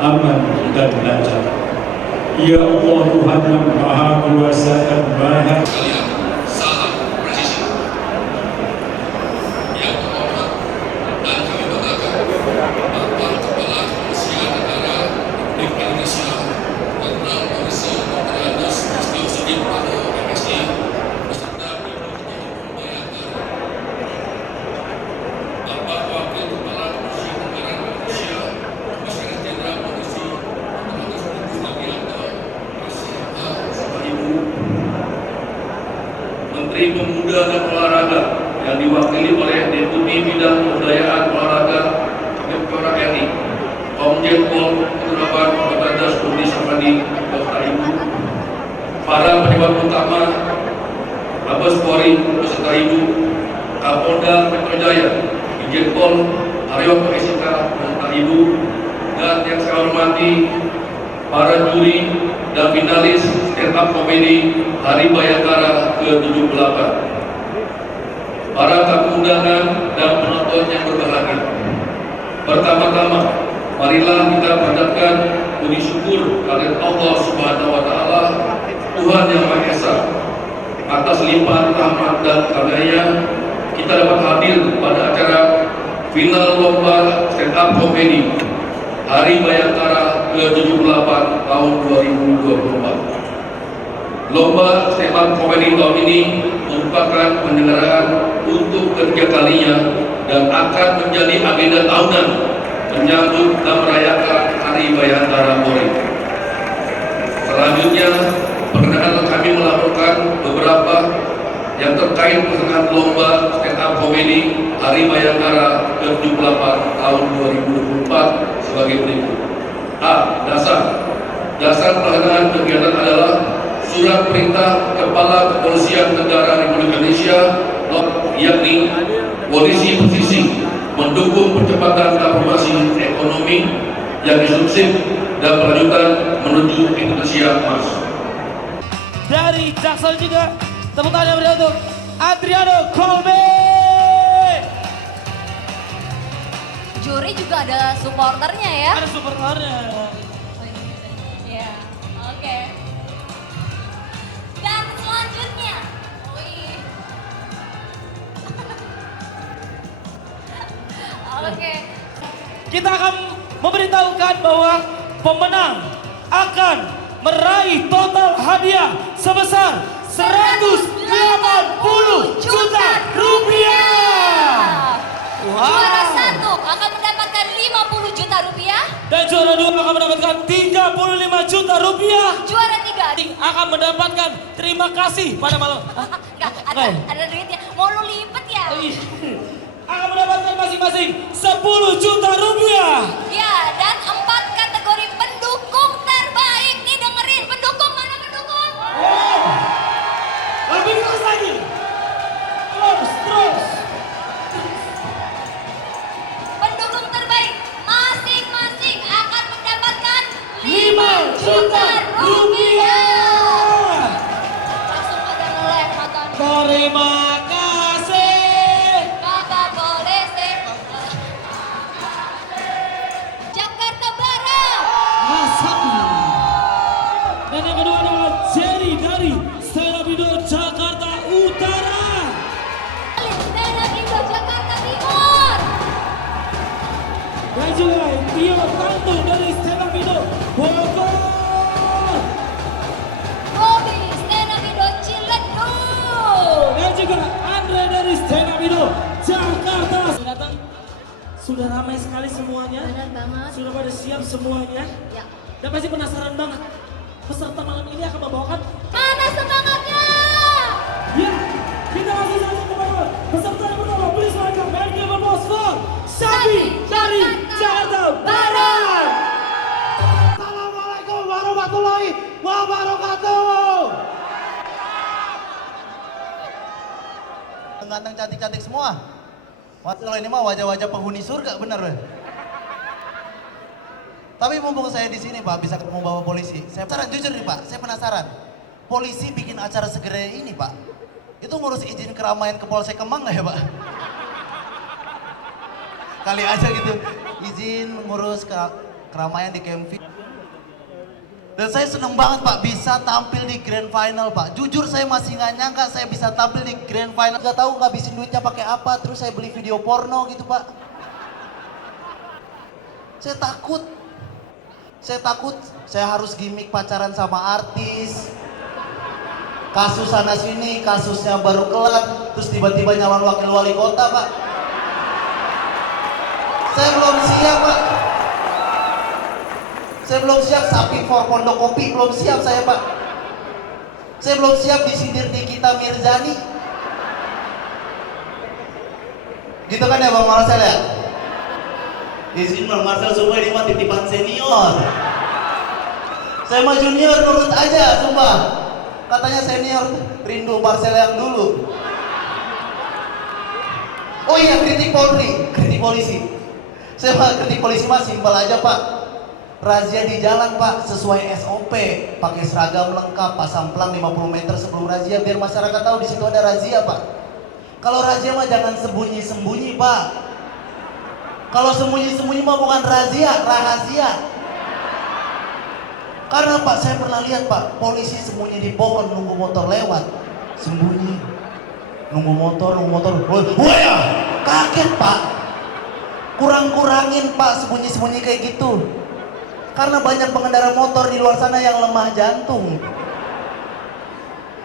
aman dan lancar. Ya Allah, Tuhan yang Maha Kuasa dan Maha salam presisi yang terhormat dan kami banggakan Bapak Kepala Kepolisian Negara Republik Indonesia Jenderal Polisi Dr. Andes Listio Sigit Prabowo MSI beserta Ibu Bayangkara, Bapak Wakil Kepala Kepolisian Negara Indonesia Komisaris Jenderal Polisi Dr. Andes Listio Ibu Menteri Pemuda dan Olahraga yang diwakili oleh Deputi Bidang Kebudayaan Olahraga Kemenpora RI, Komjen Pol Purnawirawan Komandan Budi Safandi Dr. Ibu, para pejabat utama Mabes Polri beserta Ibu, Kapolda Metro Jaya, Irjen Pol Aryo Prasetya beserta Ibu, dan yang saya hormati para juri dan finalis stand up komedi Hari Bayangkara ke-78, para tamu undangan dan penonton yang berbahagia. Pertama-tama, marilah kita panjatkan puji syukur kepada Allah Subhanahu wa Ta'ala, Tuhan yang Maha Esa, atas limpahan rahmat dan karunia kita dapat hadir pada acara final lomba stand up komedi Hari Bayangkara ke-78 tahun 2024. Lomba stand up komedi tahun ini merupakan penyelenggaraan untuk ketiga kalinya dan akan menjadi agenda tahunan menyambut dan merayakan Hari Bayangkara Polri. Selanjutnya, perkenalkan kami melaporkan beberapa yang terkait pelaksanaan lomba stand up komedi Hari Bayangkara ke-78 tahun 2024 sebagai berikut. A. Dasar pelaksanaan kegiatan adalah Surat Perintah Kepala Kepolisian Negara Republik Indonesia yakni Polisi Presisi mendukung percepatan transformasi ekonomi yang inklusif dan berlanjutan menuju Indonesia Emas. Dari Jaksel juga tepuk tangan berikan untuk Adriano Kolbe. Juri juga ada supporternya ya. Ada supporternya. Ya, oke. Dan selanjutnya, oke. Kita akan memberitahukan bahwa pemenang akan meraih total hadiah sebesar 180 juta rupiah. Juara 1 akan mendapatkan 50 juta rupiah. Dan juara 2 akan mendapatkan 35 juta rupiah. Juara 3 Akan mendapatkan terima kasih pada malam. Enggak, ada duitnya. Mau lu lipet ya? Akan mendapatkan masing-masing 10 juta rupiah. Ya, dan 4 kategori pendukung terbaik. Nih dengerin, pendukung mana pendukung? Lebih keras lagi. Terus. Pendukung terbaik masing-masing akan mendapatkan 5 juta rupiah. Langsung pada melek makan. Terima kasih. Bapak Polisi Jakarta Barat. Satu. Dan yang kedua adalah Jerry dari Stella Video Jakarta Utara. Stella Indo Jakarta Timur. Dan juga Tio Tanto dari Stella Video Bogor. Bobby Stella Indo Ciledug. Dan juga Andre dari Stella Video Jakarta. Datang sudah ramai sekali semuanya. Benar banget. Sudah pada siap semuanya. Ya. Dan pasti penasaran banget. Peserta malam ini akan membawakan. Mana semangatnya? Ya, kita langsung saja kepada peserta yang pertama. Please welcome and give a applause for Sabi dari Jakarta Barat. Assalamualaikum warahmatullahi wabarakatuh. Ganteng cantik-cantik semua. Kalau ini mah wajah-wajah penghuni surga bener. Tapi mumpung saya di sini Pak, bisa ketemu Bapak polisi. Saya penasaran jujur nih Pak, saya penasaran. Polisi bikin acara segede ini Pak. Itu ngurus izin keramaian ke Polsek Kemang nggak ya Pak? Kali aja gitu, izin ngurus ke keramaian di Kemfi. Dan saya seneng banget Pak bisa tampil di Grand Final Pak. Jujur saya masih nggak nyangka saya bisa tampil di Grand Final. Nggak tahu ngabisin duitnya pakai apa. Terus saya beli video porno gitu Pak. Saya takut. Saya harus gimmick pacaran sama artis. Kasus sana sini, kasusnya baru kelar. Terus tiba-tiba nyalon wakil wali kota Pak. Saya belum siap Pak. Saya belum siap sapi for pondok kopi, belum siap saya Pak. Saya belum siap disindir Nikita Mirzani. Gitu kan ya Bang Marcel ya? Izin Bang Marcel supaya ini mah titipan senior. Saya mah junior nurut aja sumpah. Katanya senior, rindu Marcel yang dulu. Oh iya, kritik Polri, kritik polisi. Saya mah kritik polisi mah simpel aja Pak. Razia di jalan Pak, sesuai SOP, pakai seragam lengkap, pasang pelang 50 meter sebelum razia biar masyarakat tahu di situ ada razia Pak. Kalau razia mah jangan sembunyi-sembunyi Pak. Kalau sembunyi-sembunyi mah bukan razia, rahasia. Karena Pak saya pernah lihat Pak, polisi sembunyi di pohon nunggu motor lewat, sembunyi, nunggu motor, wah ya, kaget Pak. Kurang-kurangin Pak sembunyi-sembunyi kayak gitu. Karena banyak pengendara motor di luar sana yang lemah jantung.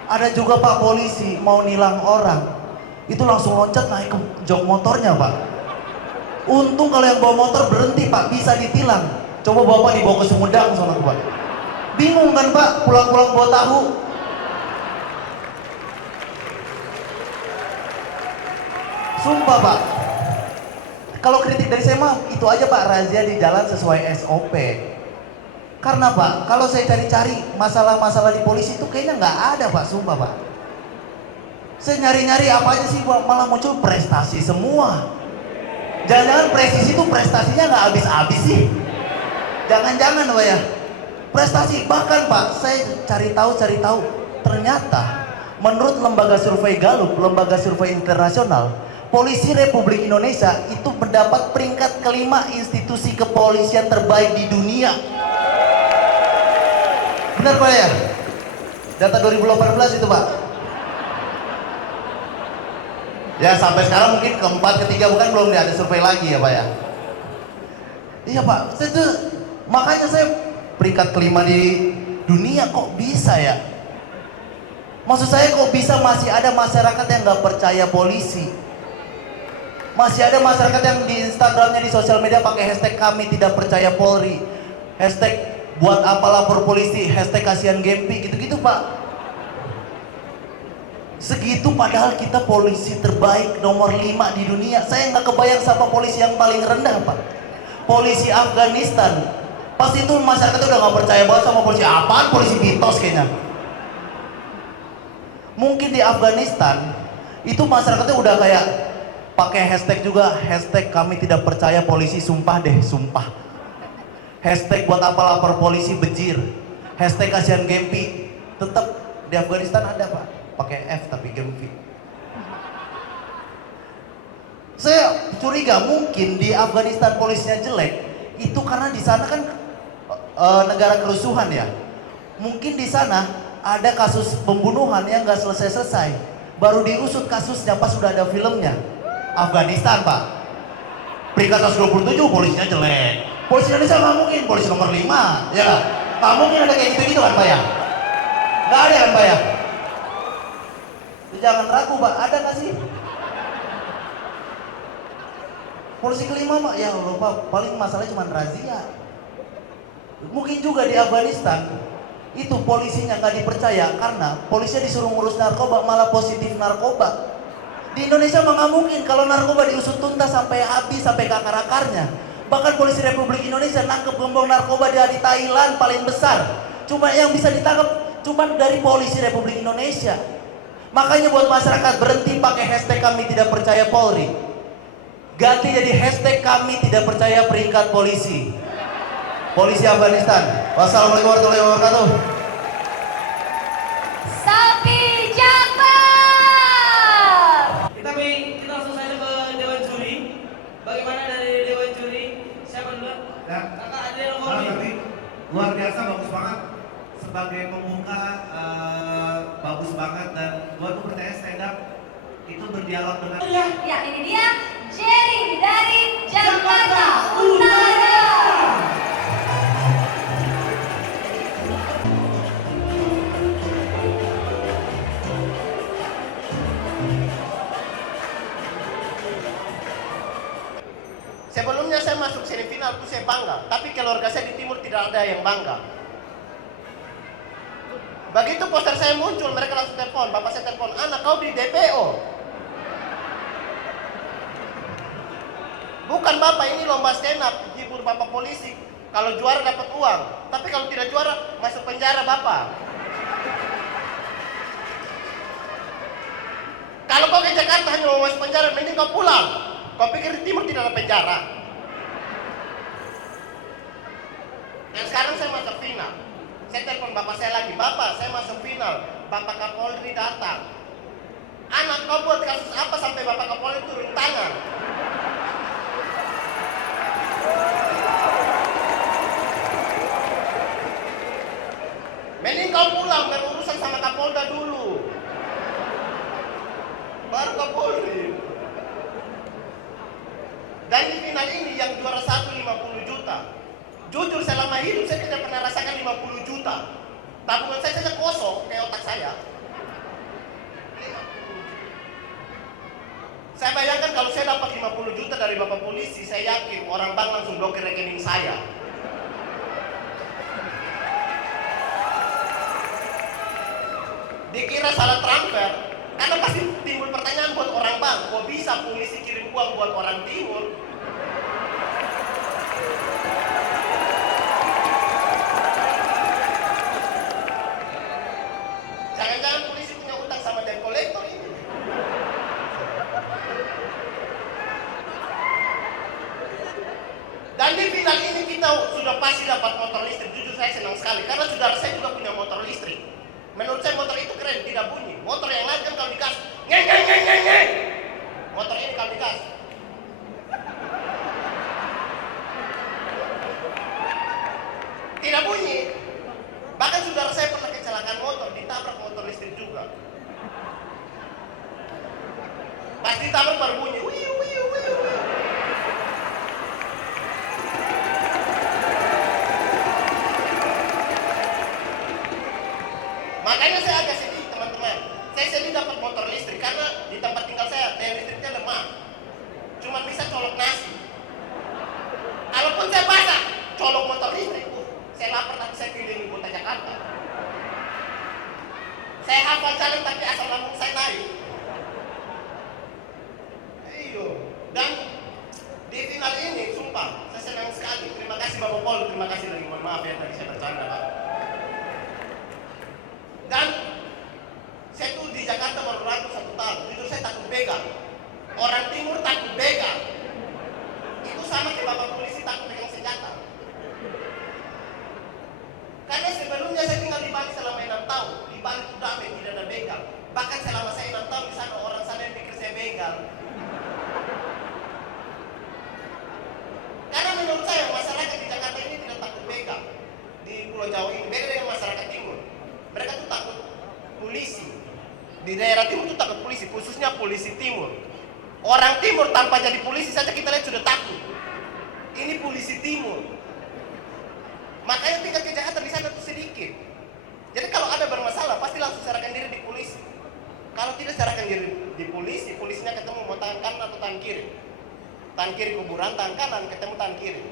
Ada juga Pak polisi mau nilang orang, itu langsung loncat naik ke jok motornya Pak. Untung kalau yang bawa motor berhenti Pak, bisa ditilang. Coba Bapak dibawa ke Sumedang sana Pak. Bingung kan Pak, pulang-pulang bawa tahu. Sumpah Pak. Kalau kritik dari saya mah itu aja Pak, razia di jalan sesuai SOP. Karena Pak, kalau saya cari-cari masalah-masalah di polisi itu kayaknya nggak ada Pak, sumpah Pak. Saya nyari-nyari apa aja sih malah muncul prestasi semua. Jangan-jangan presisi itu prestasinya nggak habis-habis sih. Jangan-jangan Pak ya. Prestasi, bahkan Pak, saya cari tahu, ternyata menurut lembaga survei Gallup, lembaga survei internasional, Polisi Republik Indonesia itu mendapat peringkat kelima institusi kepolisian terbaik di dunia. Benar Pak ya? Data 2018 itu Pak. Ya sampai sekarang mungkin keempat, ketiga bukan belum ada survei lagi ya Pak ya. Iya Pak, makanya saya peringkat kelima di dunia kok bisa ya? Maksud saya kok bisa masih ada masyarakat yang nggak percaya polisi? Masih ada masyarakat yang di Instagramnya, di sosial media pakai hashtag kami tidak percaya Polri, hashtag buat apa lapor polisi, hashtag kasihan Gempi, gitu-gitu Pak. Segitu padahal kita polisi terbaik nomor 5 di dunia. Saya nggak kebayang siapa polisi yang paling rendah Pak. Polisi Afghanistan. Pasti itu masyarakat udah nggak percaya banget sama polisi. Apaan polisi mitos kayaknya. Mungkin di Afghanistan itu masyarakatnya udah kayak pakai hashtag juga, hashtag kami tidak percaya polisi, sumpah deh, sumpah. Hashtag buat apa lapor polisi, bejir. Hashtag kasihan Gempi. Tetap di Afghanistan ada Pak, pakai F tapi Gempi. Saya curiga mungkin di Afghanistan polisinya jelek, itu karena di sana kan negara kerusuhan ya. Mungkin di sana ada kasus pembunuhan yang nggak selesai-selesai, baru diusut kasusnya pas sudah ada filmnya. Afghanistan Pak, peringkat 127 polisinya jelek. Polisi Indonesia nggak mungkin, polisi nomor 5 ya nggak mungkin ada kayak gitu-gitu kan Pak ya. Nggak ada kan Pak ya. Jangan ragu Pak, ada nggak sih polisi kelima Pak? Ya Allah Pak, paling masalahnya cuma razia. Mungkin juga di Afghanistan itu polisinya nggak dipercaya karena polisinya disuruh ngurus narkoba malah positif narkoba. Di Indonesia mah nggak mungkin, kalau narkoba diusut tuntas sampai habis, sampai ke akar-akarnya. Bahkan polisi Republik Indonesia nangkep gembong narkoba di Thailand paling besar. Cuma yang bisa ditangkap cuma dari polisi Republik Indonesia. Makanya buat masyarakat berhenti pakai hashtag kami tidak percaya Polri. Ganti jadi hashtag kami tidak percaya peringkat polisi. Polisi Afghanistan. Wassalamualaikum warahmatullahi wabarakatuh. Sapi Jakbar. Kita langsung saja ke Dewan Juri. Bagaimana dari Dewan Juri? Siapa dulu? Kakak Adriano Luar biasa, bagus banget. Sebagai pembuka bagus banget, dan gua tuh percaya stand up itu berdialog dengan Ya, ini dia Jerry dari Jakarta Utara. Sebelumnya saya masuk semifinal itu saya bangga, tapi keluarga saya di timur tidak ada yang bangga. Begitu poster saya muncul, mereka langsung telepon, bapak saya telepon, anak kau di DPO. Bukan bapak, ini lomba stand up, hibur bapak polisi. Kalau juara dapat uang, tapi kalau tidak juara masuk penjara bapak. Kalau kau ke Jakarta hanya mau masuk penjara, mending kau pulang. Kau pikir di timur tidak ada penjara? Dan sekarang saya masuk final. Saya telepon bapak saya lagi, bapak saya masuk final. Bapak Kapolri datang. Anak kau buat kasus apa sampai bapak Kapolri turun tangan? Mending kau pulang berurusan sama Kapolda dulu, baru Kapolri. Dan di final ini yang juara 1 50 juta. Jujur selama hidup saya tidak pernah rasakan 50 juta. Tabungan saya saja kosong kayak otak saya. Saya bayangkan kalau saya dapat 50 juta dari bapak polisi, saya yakin orang bank langsung blokir rekening saya. Dikira salah transfer, karena pasti timbul pertanyaan buat orang bank, kok bisa polisi kirim uang buat orang timur? Jangan-jangan polisi punya utang sama debt collector ini. Dan di final ini kita sudah pasti dapat motor listrik. Jujur saya senang sekali, karena saudara saya juga punya motor listrik. Menurut saya motor itu keren, tidak bunyi. Motor yang lain kan kalau digas, ngeng ngeng ngeng ngeng ngeng. Motor ini kalau digas, tidak bunyi. Bahkan saudara saya pernah kecelakaan motor, ditabrak motor listrik juga. Pas ditabrak baru bunyi, wiu wiu wiu. Makanya saya agak sedih teman-teman. Saya sedih dapat motor listrik karena di tempat tinggal saya tiang listriknya lemah. Cuma bisa colok nasi. Kalaupun saya basah, colok motor listrik, saya lapar tapi saya keliling kota Jakarta. Saya hafal jalan tapi asal lambung saya naik. Iyo. Dan di final ini, sumpah, saya senang sekali. Terima kasih Bapak Pol, terima kasih lagi. Mohon maaf ya tadi saya bercanda Pak. Dan saya tuh di Jakarta baru ratus 1 tahun. Jujur saya takut begal. Orang timur takut begal. Itu sama kayak bapak polisi takut pegang senjata. Karena sebelumnya saya tinggal di Bali selama 6 tahun. Di Bali itu damai, tidak ada begal. Bahkan selama saya 6 tahun di sana, orang sana yang pikir saya begal. Karena menurut saya masyarakat di Jakarta ini tidak takut begal. Di Pulau Jawa ini beda dengan masyarakat timur. Mereka tuh takut polisi. Di daerah timur tuh takut polisi, khususnya polisi timur. Orang timur tanpa jadi polisi saja kita lihat sudah takut. Ini polisi timur. Makanya tingkat kejahatan di sana tuh sedikit. Jadi kalau ada bermasalah pasti langsung serahkan diri di polisi. Kalau tidak serahkan diri di polisi, polisinya ketemu mau tangan kanan atau tangan kiri. Tangan kiri kuburan, tangan kanan ketemu tangan kiri.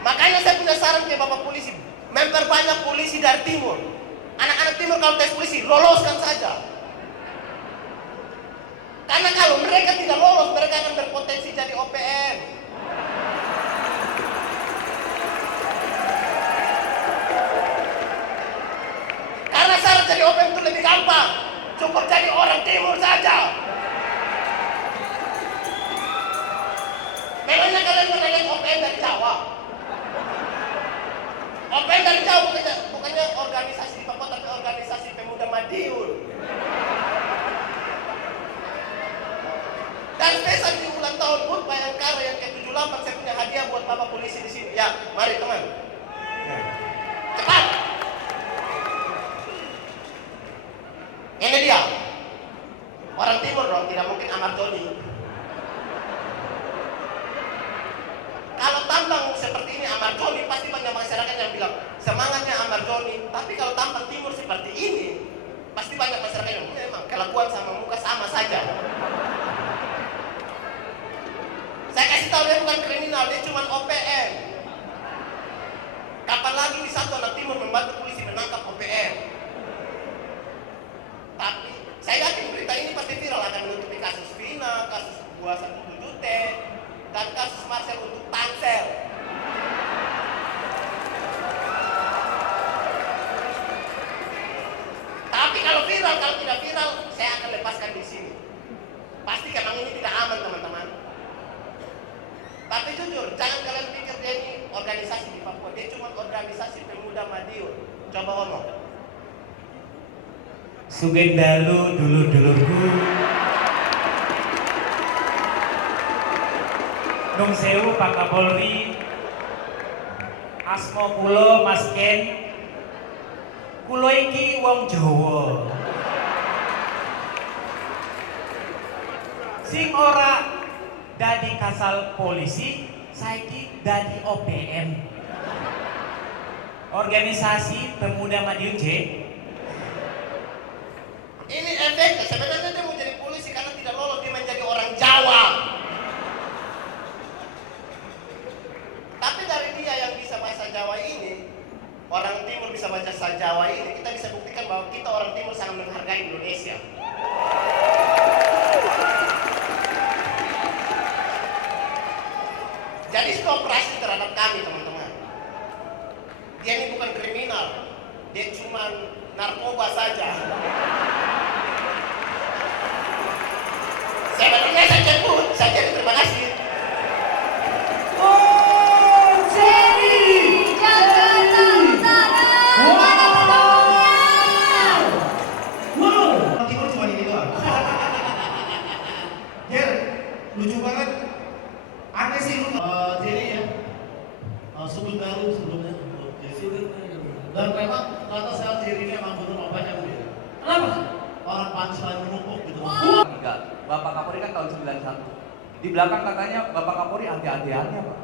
Makanya saya punya saran ke bapak polisi, memperbanyak polisi dari timur. Anak-anak timur kalau tes polisi, loloskan saja. Karena kalau mereka tidak lolos, mereka akan berpotensi jadi OPM. Karena syarat jadi OPM itu lebih gampang, cukup jadi orang timur saja. Memangnya kalian pernah lihat OPM dari Jawa? OPM dari Jawa bukannya organisasi di Papua, tapi organisasi pemuda Madiun. Dan spesial di ulang tahun HUT Bayangkara yang Bapak polisi di sini. Ya, mari teman. Cepat. Ini dia. Orang timur dong, tidak mungkin Ahmad Joni. Kalau tampang seperti ini Ahmad Joni, pasti banyak masyarakat yang bilang semangatnya Ahmad Joni. Tapi kalau tampang timur seperti ini, pasti banyak masyarakat yang memang kelakuan sama muka sama saja. Saya kasih tahu dia bukan kriminal, dia cuma OPM. Kapan lagi di satu anak timur membantu polisi menangkap OPM? Tapi saya yakin berita ini pasti viral, akan menutupi kasus Vina, kasus 217T, dan kasus Marcel untuk Tangsel. Tapi kalau viral, kalau tidak viral, saya akan lepaskan di sini. Pasti memang ini tidak aman teman-teman. Tapi jujur, jangan kalian pikir dia ini organisasi di Papua. Dia cuma organisasi pemuda Madiun. Coba ngomong. Sugeng dalu dulur-dulurku. Nung sewu Pak Kapolri. Asmo kulo Mas Ken. Kulo iki wong Jawa. Sing ora dadi kasal polisi, saiki dadi OPM. Organisasi Pemuda Madiun J. Ini efeknya, sebenarnya dia mau jadi polisi karena tidak lolos, dia menjadi orang Jawa. Tapi dari dia yang bisa bahasa Jawa ini, orang timur bisa bahasa Jawa ini, kita bisa buktikan bahwa kita orang timur sangat menghargai Indonesia. Jadi stop operasi terhadap kami teman-teman. Dia ini bukan kriminal, dia cuma narkoba saja. Sebenarnya saya jemput, saya terima kasih. Oh, Jerry! Jakarta Utara, mana pendukungnya? Wow! Timur cuma ini doang. Jer, lucu banget. Aneh sih lu. Jadi ya, sebelum baru sebelumnya. Dan memang kata saya Jerry ini emang betul banyak dia. Kenapa? Orang punchline menumpuk gitu. Enggak, Bapak Kapolri kan tahun 91. Di belakang katanya Bapak Kapolri anti-antiannya, Pak.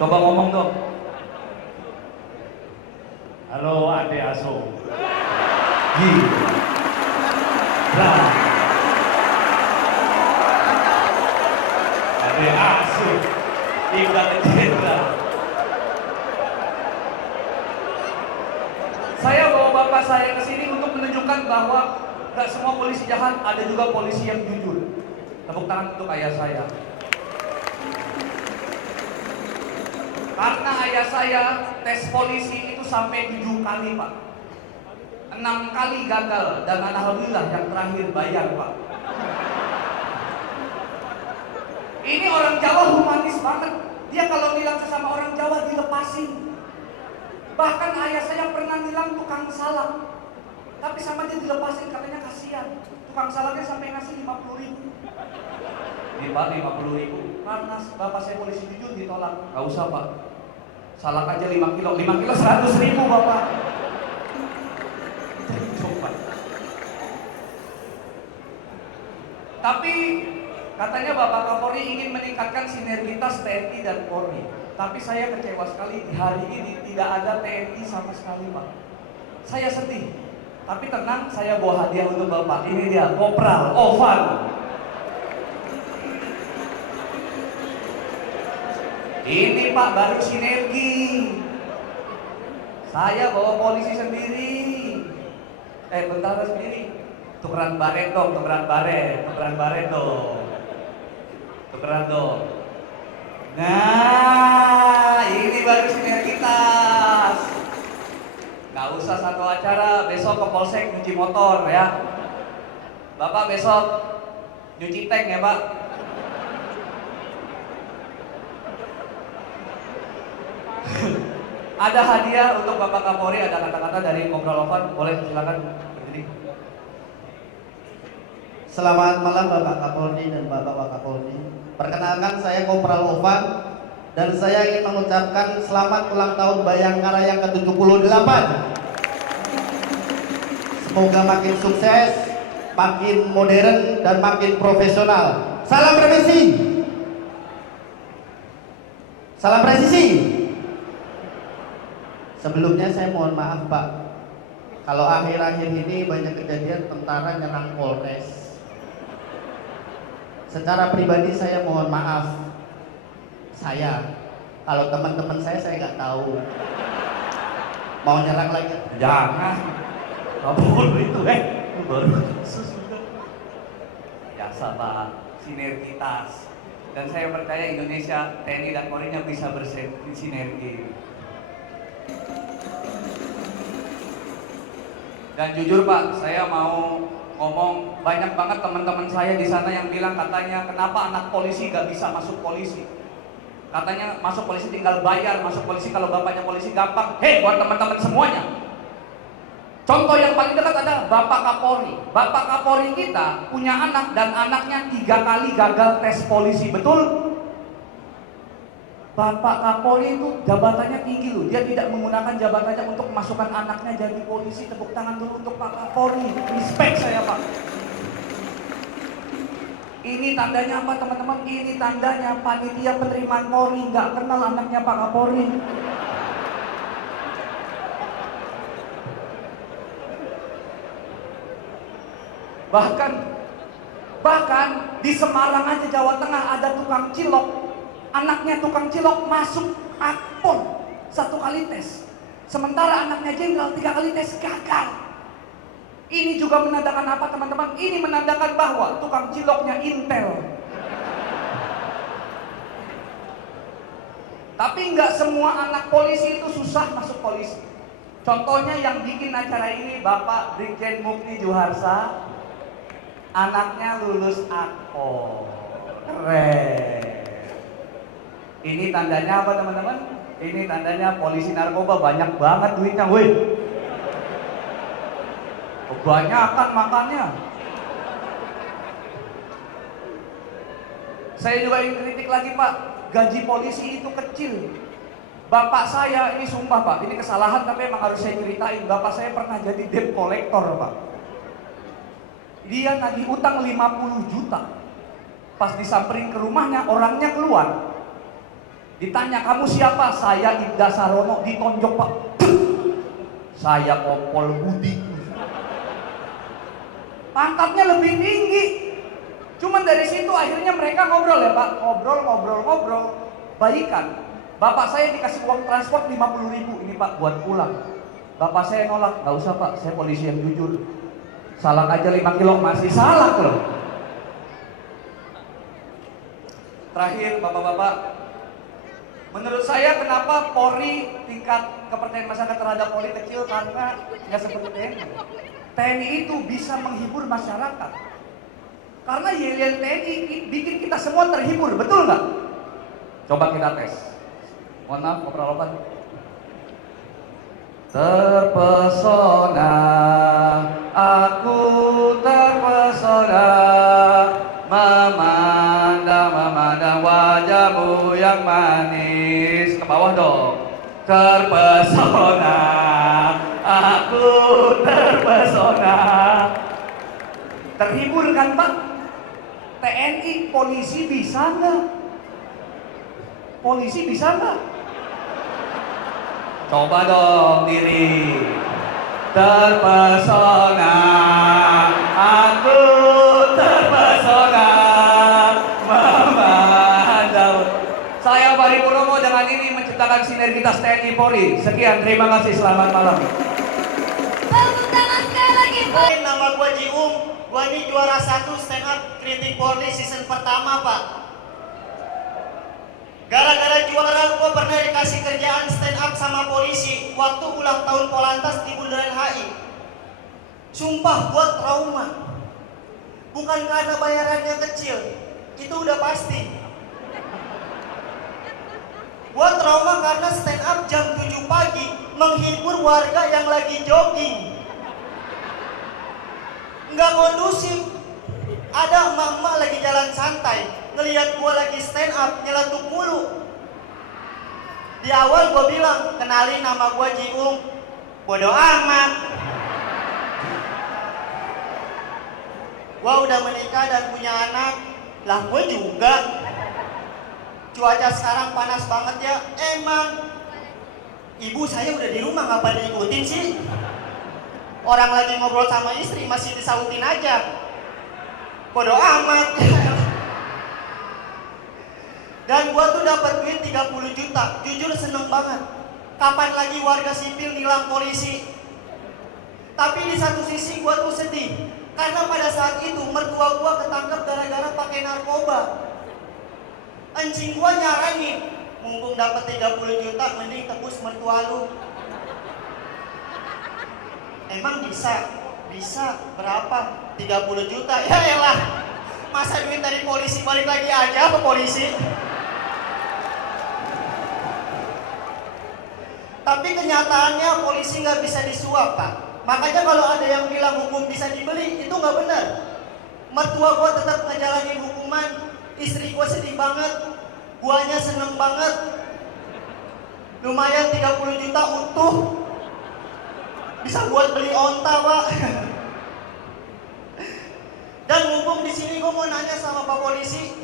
Coba ngomong dong. Halo Ade Aso. Gila. Ade Aso. Tinggal jenderal. Saya bawa bapak saya ke sini untuk menunjukkan bahwa nggak semua polisi jahat, ada juga polisi yang jujur. Tepuk tangan untuk ayah saya. Karena ayah saya tes polisi itu sampai 7 kali, Pak. 6 kali gagal dan alhamdulillah yang terakhir bayar, Pak. Ini orang Jawa humanis banget. Dia kalau bilang sesama orang Jawa dilepasin. Bahkan ayah saya pernah bilang tukang salak, tapi sama dia dilepasin, katanya kasihan. Tukang salaknya sampai ngasih 50.000. Pak, 50.000. Karena bapak saya polisi jujur ditolak. Gak usah, Pak. Salak aja 5 kilo. 5 kilo 100.000, Bapak. Coba. Tapi katanya Bapak Kapolri ingin meningkatkan sinergitas TNI dan Polri. Tapi saya kecewa sekali, di hari ini tidak ada TNI sama sekali, Pak. Saya sedih. Tapi tenang, saya bawa hadiah untuk Bapak. Ini dia, Kopral Ovan. Ini Pak, baru sinergi. Saya bawa polisi sendiri. Bentar sendiri. Tukeran baret dong, tukeran baret dong. Tukeran dong. Nah, ini baru sinergitas. Gak usah satu acara, besok ke Polsek nyuci motor ya. Bapak besok nyuci tank ya, Pak. Ada hadiah untuk Bapak Kapolri, ada kata-kata dari Kopral Ovan, boleh silakan berdiri. Selamat malam Bapak Kapolri dan Bapak Wakapolri. Perkenalkan, saya Kopral Ovan dan saya ingin mengucapkan selamat ulang tahun Bayangkara yang ke-78. Semoga makin sukses, makin modern dan makin profesional. Salam revisi. Salam presisi. Sebelumnya saya mohon maaf Pak, kalau akhir-akhir ini banyak kejadian tentara nyerang Polres. Secara pribadi saya mohon maaf. Kalau teman-teman saya nggak tahu. Mau nyerang lagi? Jangan. Kabur itu baru kasus juga. Biasa Pak, sinergitas. Dan saya percaya Indonesia, TNI dan Polri-nya bisa bersinergi. Dan jujur Pak, saya mau ngomong, banyak banget teman-teman saya di sana yang bilang katanya kenapa anak polisi gak bisa masuk polisi. Katanya masuk polisi tinggal bayar, masuk polisi kalau bapaknya polisi gampang. Hei, buat teman-teman semuanya, contoh yang paling dekat adalah Bapak Kapolri. Bapak Kapolri kita punya anak dan anaknya 3 kali gagal tes polisi, betul? Bapak Kapolri itu jabatannya tinggi loh. Dia tidak menggunakan jabatannya untuk memasukkan anaknya jadi polisi. Tepuk tangan dulu untuk Pak Kapolri. Respect saya Pak. Ini tandanya apa teman-teman? Ini tandanya panitia penerimaan Polri nggak kenal anaknya Pak Kapolri. Bahkan di Semarang aja Jawa Tengah ada tukang cilok. Anaknya tukang cilok masuk Akpol 1 kali tes. Sementara anaknya jenderal 3 kali tes gagal. Ini juga menandakan apa teman-teman? Ini menandakan bahwa tukang ciloknya intel. Tapi nggak semua anak polisi itu susah masuk polisi. Contohnya yang bikin acara ini Bapak Brigjen Mukti Juharsa. Anaknya lulus Akpol. Keren. Ini tandanya apa teman-teman? Ini tandanya polisi narkoba banyak banget duitnya, woi. Kebanyakan makannya. Saya juga ingin kritik lagi Pak, gaji polisi itu kecil. Bapak saya ini sumpah Pak, ini kesalahan tapi emang harus saya ceritain. Bapak saya pernah jadi debt collector Pak. Dia nagih utang 50 juta. Pas disamperin ke rumahnya, orangnya keluar. Ditanya, kamu siapa? Saya Ibda Sarono. Ditonjok Pak. Saya Kompol Budi. Pangkatnya lebih tinggi. Cuman dari situ akhirnya mereka ngobrol ya Pak. Ngobrol. Baikan. Bapak saya dikasih uang transport 50.000. Ini Pak buat pulang. Bapak saya nolak. Gak usah Pak, saya polisi yang jujur. Salak aja 5 kilo masih salak loh. Terakhir Bapak-bapak, menurut saya kenapa Polri tingkat kepercayaan masyarakat terhadap Polri kecil karena nggak seperti TNI. TNI itu bisa menghibur masyarakat. Karena yel-yel TNI bikin kita semua terhibur, betul nggak? Coba kita tes. Mohon maaf, Kopral Ovan. Terpesona, aku terpesona, memandang wajahmu yang manis. Ke bawah dong. Terpesona, aku terpesona. Terhibur kan Pak? TNI, polisi bisa nggak? Polisi bisa nggak? Coba dong diri. Terpesona, aku terpesona, memandang. Saya Bari Purnomo dengan ini menciptakan sinergitas TNI Polri. Sekian, terima kasih, selamat malam. Tepuk tangan sekali lagi Pak. Nama gue Jiung, gue ini juara 1 stand up kritik Polri season pertama Pak. Gara-gara juara gue pernah dikasih kerjaan stand up sama polisi waktu ulang tahun Polantas di Bundaran HI. Sumpah gue trauma. Bukan karena bayarannya kecil, itu udah pasti. Gue trauma karena stand up jam 7 pagi menghibur warga yang lagi jogging. Nggak kondusif. Ada emak-emak lagi jalan santai, ngelihat gua lagi stand up, nyeletuk mulu. Di awal gua bilang, kenalin nama gua Jiung. Bodoh amat. Gua udah menikah dan punya anak. Lah gua juga. Cuaca sekarang panas banget ya. Emang. Ibu saya udah di rumah, ngapa diikutin sih? Orang lagi ngobrol sama istri masih disautin aja. Bodoh amat. Dan gua tuh dapat duit 30 juta. Jujur seneng banget. Kapan lagi warga sipil nilang polisi? Tapi di satu sisi gua tuh sedih. Karena pada saat itu mertua gua ketangkep gara-gara pakai narkoba. Anjing gua nyaranin, mumpung dapat 30 juta mending tebus mertua lu. Emang bisa? Bisa. Berapa? 30 juta. Ya elah. Masa duit dari polisi balik lagi aja ke polisi? Tapi kenyataannya polisi nggak bisa disuap, Pak. Makanya kalau ada yang bilang hukum bisa dibeli, itu nggak benar. Mertua gua tetap ngejalanin hukuman, istri gua sedih banget, guanya seneng banget. Lumayan 30 juta utuh, bisa buat beli onta, Pak. Dan mumpung di sini gua mau nanya sama Pak Polisi,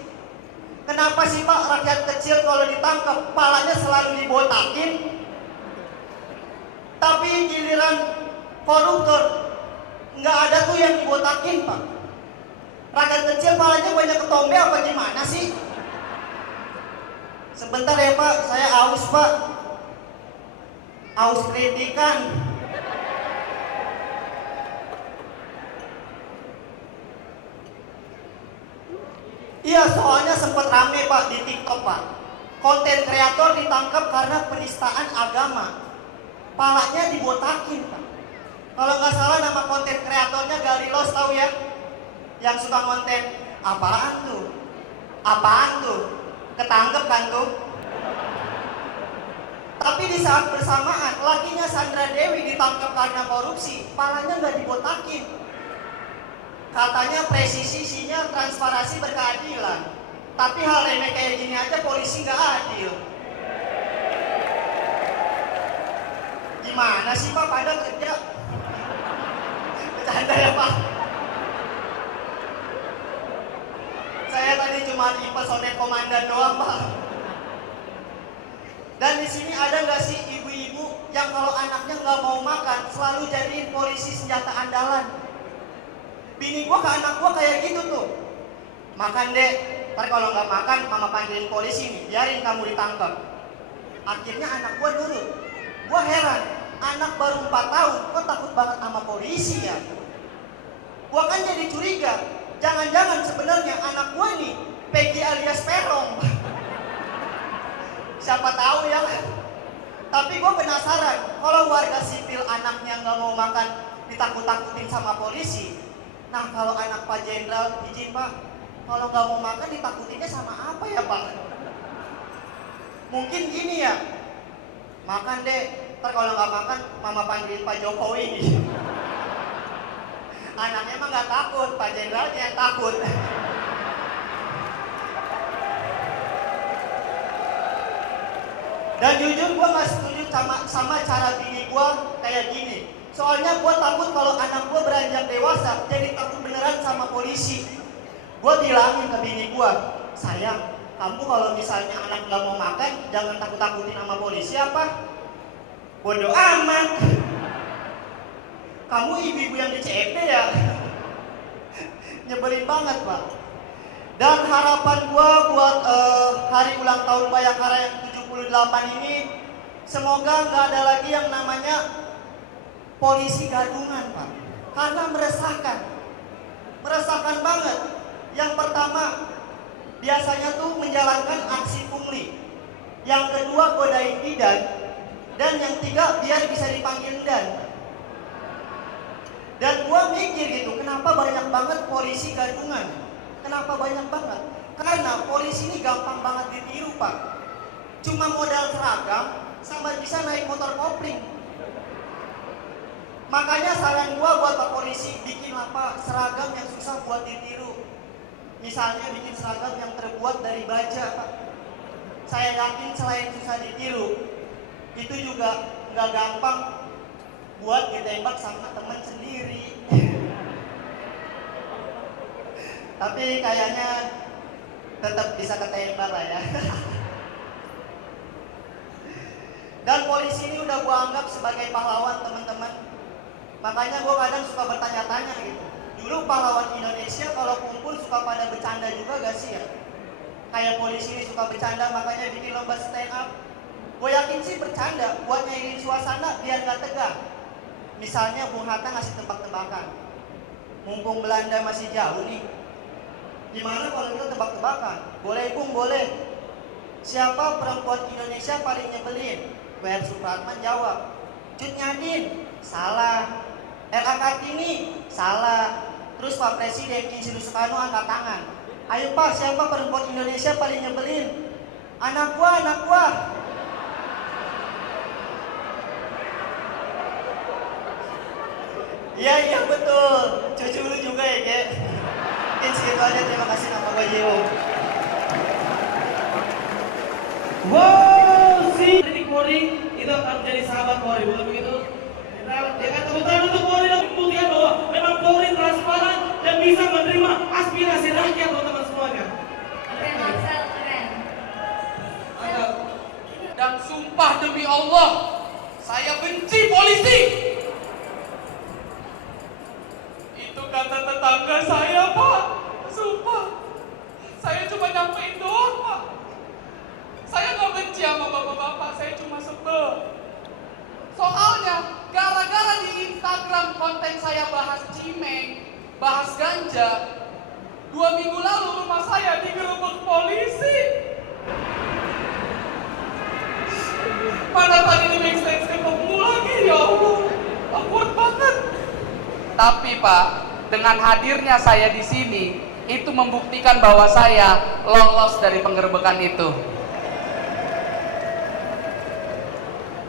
kenapa sih Pak rakyat kecil kalau ditangkap palanya selalu dibotakin? Tapi giliran koruptor nggak ada tuh yang dibotakin, Pak. Rakyat kecil palanya banyak ketombe apa gimana sih? Sebentar ya Pak, saya aus Pak. Aus kritikan. Iya, soalnya sempat rame Pak di TikTok Pak. Konten kreator ditangkap karena penistaan agama. Palanya dibotakin Pak. Kalau nggak salah nama konten kreatornya Galilos, tahu ya? Yang suka konten, apaan tuh? Apaan tuh? Ketangkep kan tuh? Tapi di saat bersamaan, lakinya Sandra Dewi ditangkap karena korupsi, palanya nggak dibotakin. Katanya presisi isinya transparansi berkeadilan. Tapi hal remeh kayak gini aja polisi nggak adil. Gimana sih Pak, pada kerja? Bercanda ya Pak. Saya tadi cuma impersonate komandan doang Pak. Dan di sini ada nggak sih ibu-ibu yang kalau anaknya nggak mau makan selalu jadiin polisi senjata andalan? Bini gua ke anak gua kayak gitu tuh. Makan deh, ntar kalau nggak makan mama panggilin polisi nih, biarin kamu ditangkap. Akhirnya anak gua nurut. Gua heran, anak baru 4 tahun kok takut banget sama polisi ya? Gua kan jadi curiga, jangan-jangan sebenarnya anak gua nih Peggy alias Perong. Siapa tahu ya. Tapi gua penasaran, kalau warga sipil anaknya nggak mau makan ditakut-takutin sama polisi. Nah kalau anak Pak Jenderal, izin Pak, kalau nggak mau makan ditakutinnya sama apa ya Pak? Mungkin gini ya, makan deh, ntar kalau nggak makan mama panggilin Pak Jokowi nih. Anaknya mah nggak takut, Pak Jenderalnya yang takut. Dan jujur gue nggak setuju sama cara bini gue kayak gini. Soalnya gue takut kalau anak gue beranjak dewasa jadi takut beneran sama polisi. Gue bilangin ke bini gue, sayang, kamu kalau misalnya anak nggak mau makan jangan takut-takutin sama polisi apa? Bodoh amat. Kamu ibu-ibu yang di CFD ya? Nyebelin banget Pak. Dan harapan gue buat hari ulang tahun Bayangkara yang 78 ini, semoga nggak ada lagi yang namanya polisi gadungan Pak. Karena meresahkan banget. Yang pertama, biasanya tuh menjalankan aksi pungli. Yang kedua, godain bidan. Dan yang tiga, biar bisa dipanggil dan. Dan gua mikir gitu, kenapa banyak banget polisi gadungan? Kenapa banyak banget? Karena polisi ini gampang banget ditiru Pak. Cuma modal seragam sama bisa naik motor kopling. Makanya saran gua buat Pak Polisi, bikin apa seragam yang susah buat ditiru. Misalnya bikin seragam yang terbuat dari baja, Pak. Saya yakin selain susah ditiru, itu juga nggak gampang buat ditembak sama teman sendiri. Tapi kayaknya tetap bisa ketembak lah ya. Dan polisi ini udah gua anggap sebagai pahlawan, teman-teman. Makanya gua kadang suka bertanya-tanya gitu. Dulu pahlawan Indonesia kalau kumpul suka pada bercanda juga gak sih ya? Kayak polisi ini suka bercanda, makanya bikin lomba stand up. Gue yakin sih bercanda buat nyairin suasana biar gak tegang. Misalnya Bung Hatta ngasih tebak-tebakan. Mumpung Belanda masih jauh nih, gimana kalau kita tebak-tebakan? Boleh Bung, boleh. Siapa perempuan Indonesia paling nyebelin? W.R. Supratman jawab, Cut Nyadin. Salah. R.A. Kartini. Salah. Terus Pak Presiden Insinyur Soekarno angkat tangan. Ayo Pak, siapa perempuan Indonesia paling nyebelin? Anak gua, anak gua. Iya betul. Cucu lu juga ya, Ge. Mungkin segitu aja, terima kasih, nama gua Jeo. Wow, si titik Polri itu akan menjadi sahabat Polri, bukan begitu? Ya kan, tepuk tangan untuk Polri dan membuktikan bahwa memang Polri transparan dan bisa menerima aspirasi rakyat, teman-teman semuanya. Keren, Marcel, keren. Dan sumpah demi Allah, saya benci polisi. Itu kata tetangga saya, Pak. Sumpah. Saya cuma nyampein doang, Pak. Saya nggak benci sama bapak-bapak, saya cuma sebel. Soalnya, gara-gara di Instagram konten saya bahas cimeng, bahas ganja, 2 minggu lalu rumah saya digerebek polisi. Mana tadi di backstage ketemu lagi, ya Allah, takut banget. Tapi Pak, dengan hadirnya saya di sini, itu membuktikan bahwa saya lolos dari penggerbekan itu.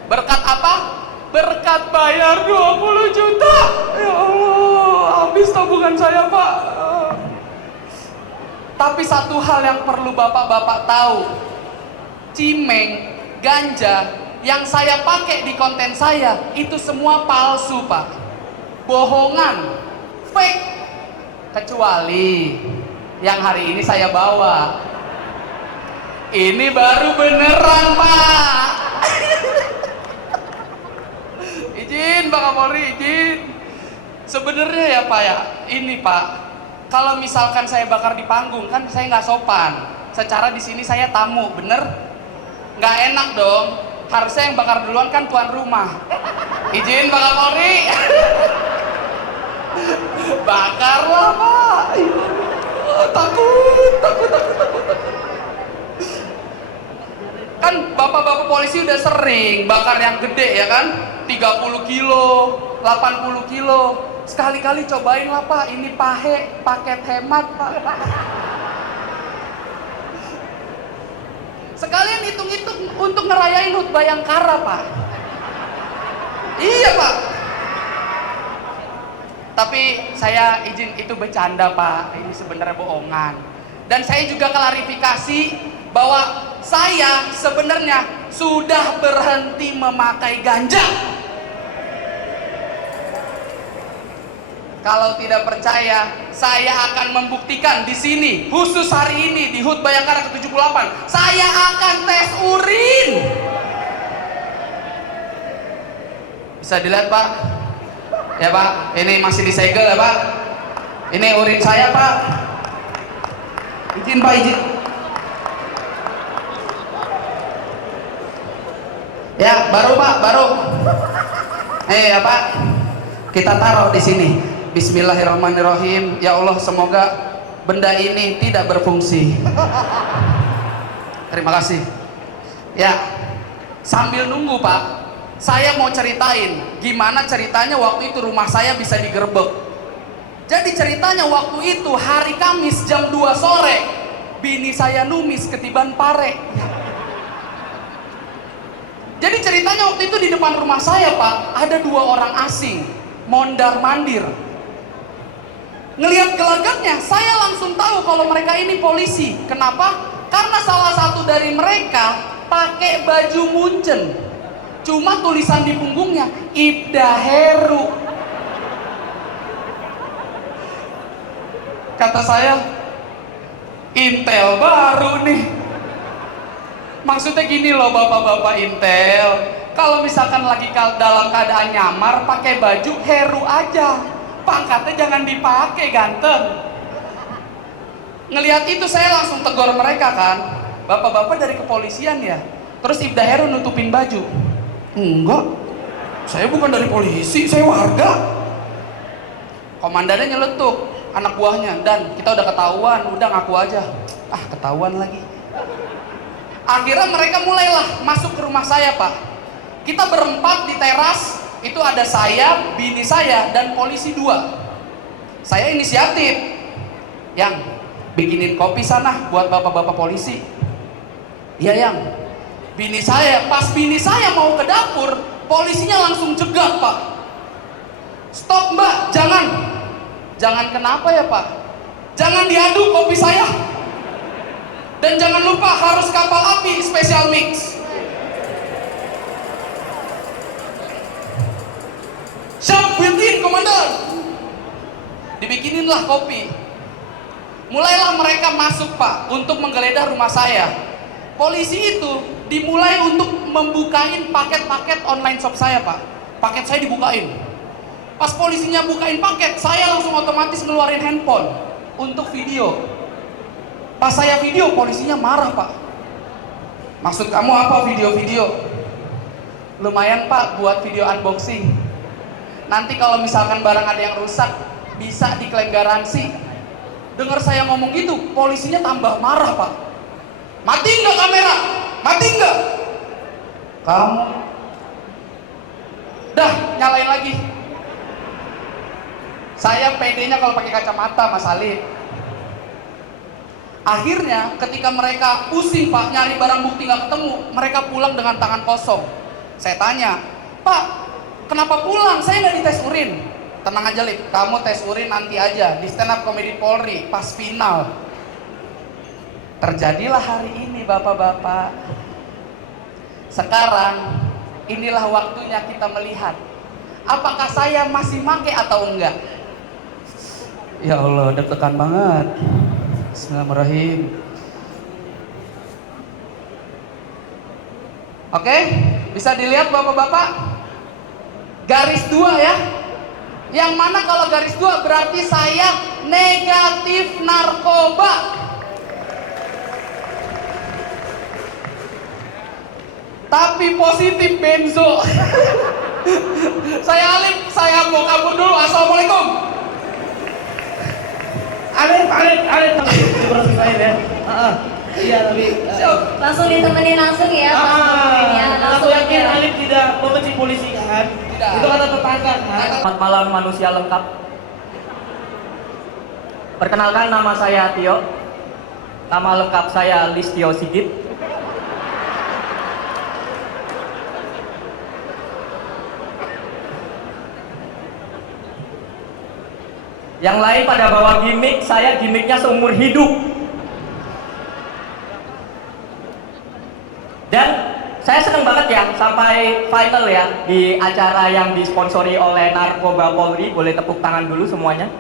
Berkat apa? Berkat bayar 20 juta. Ya Allah, habis tabungan saya, Pak. Tapi satu hal yang perlu bapak-bapak tahu, cimeng, ganja yang saya pakai di konten saya itu semua palsu, Pak. Bohongan, fake. Kecuali yang hari ini saya bawa. Ini baru beneran, Pak. Izin Pak Kapolri, izin. Sebenarnya ya Pak ya, ini Pak, kalau misalkan saya bakar di panggung kan saya nggak sopan. Secara di sini saya tamu, bener? Nggak enak dong. Harusnya yang bakar duluan kan tuan rumah. Izin Pak Kapolri. Bakarlah Pak. Takut. Kan bapak-bapak polisi udah sering bakar yang gede ya kan? 30 kilo, 80 kilo. Sekali-kali cobain lah Pak, ini paket hemat Pak. Sekalian hitung-hitung untuk ngerayain HUT Bayangkara Pak. Iya Pak. Tapi saya izin itu bercanda Pak, ini sebenarnya bohongan. Dan saya juga klarifikasi bahwa saya sebenarnya sudah berhenti memakai ganja. Kalau tidak percaya, saya akan membuktikan di sini, khusus hari ini di HUT Bayangkara ke-78. Saya akan tes urin. Bisa dilihat Pak? Ya Pak, ini masih disegel ya Pak. Ini urin saya Pak. Izin Pak, izin. Ya, baru Pak, baru. Ya Pak, kita taruh di sini. Bismillahirrahmanirrahim. Ya Allah, semoga benda ini tidak berfungsi. Terima kasih. Ya, sambil nunggu Pak, saya mau ceritain gimana ceritanya waktu itu rumah saya bisa digerebek. Jadi ceritanya waktu itu hari Kamis jam 2 sore, bini saya numis ketiban pare. Jadi ceritanya waktu itu di depan rumah saya Pak, ada 2 orang asing mondar mandir. Ngelihat gelagatnya, saya langsung tahu kalau mereka ini polisi. Kenapa? Karena salah satu dari mereka pakai baju Munchen. Cuma tulisan di punggungnya Ibda Heru. Kata saya, Intel baru nih. Maksudnya gini loh bapak-bapak Intel, kalau misalkan lagi dalam keadaan nyamar pakai baju Heru aja, pangkatnya jangan dipakai ganteng. Ngelihat itu saya langsung tegur mereka kan, bapak-bapak dari kepolisian ya, terus Ibda Heru nutupin baju. Enggak, saya bukan dari polisi, saya warga. Komandannya nyeletuk anak buahnya, dan kita udah ketahuan, udah ngaku aja. Ah, ketahuan lagi. Akhirnya mereka mulailah masuk ke rumah saya, Pak. Kita berempat di teras, itu ada saya, bini saya, dan polisi 2. Saya inisiatif, yang bikinin kopi sana buat bapak-bapak polisi. Iya, yang bini saya, pas bini saya mau ke dapur, polisinya langsung cegat, Pak. Stop, Mbak, jangan. Jangan kenapa ya, Pak? Jangan diaduk kopi saya. Dan jangan lupa harus kapal api special mix. Siap, built-in, komandan. Dibikinin kopi. Mulailah mereka masuk, Pak, untuk menggeledah rumah saya. Polisi itu dimulai untuk membukain paket-paket online shop saya, Pak. Paket saya dibukain. Pas polisinya bukain paket, saya langsung otomatis ngeluarin handphone untuk video. Pas saya video, polisinya marah, Pak. Maksud kamu apa video-video? Lumayan, Pak, buat video unboxing. Nanti kalau misalkan barang ada yang rusak, bisa diklaim garansi. Dengar saya ngomong gitu, polisinya tambah marah, Pak. Mati nggak kamera? Mati nggak? Kamu dah nyalain lagi. Saya PD-nya kalau pakai kacamata, Mas Alif. Akhirnya ketika mereka pusing, Pak, nyari barang bukti nggak ketemu, mereka pulang dengan tangan kosong. Saya tanya, Pak, kenapa pulang? Saya nggak dites urin. Tenang aja, Lip, kamu tes urin nanti aja di stand up comedy Polri pas final. Terjadilah hari ini, bapak-bapak. Sekarang inilah waktunya kita melihat apakah saya masih make atau enggak. Ya Allah, deg-degan banget. Bismillahirrahmanirrahim. Oke, bisa dilihat bapak-bapak. Garis 2 ya. Yang mana kalau garis 2 berarti saya negatif narkoba. Tapi positif benzo. Saya Alif, saya mau kabur dulu. Assalamualaikum. Alif, seperti lain ya. Iya, tapi Langsung ditemenin langsung ya, aku yakin Alif tidak membenci polisi kan? Tidak. Itu kata tetangga kan? Selamat malam manusia lengkap. Perkenalkan, nama saya Tio. Nama lengkap saya Listio Sigit. Yang lain pada bawa gimmick, saya gimmicknya seumur hidup. Dan saya seneng banget ya sampai final ya di acara yang disponsori oleh Narkoba Polri. Boleh tepuk tangan dulu semuanya.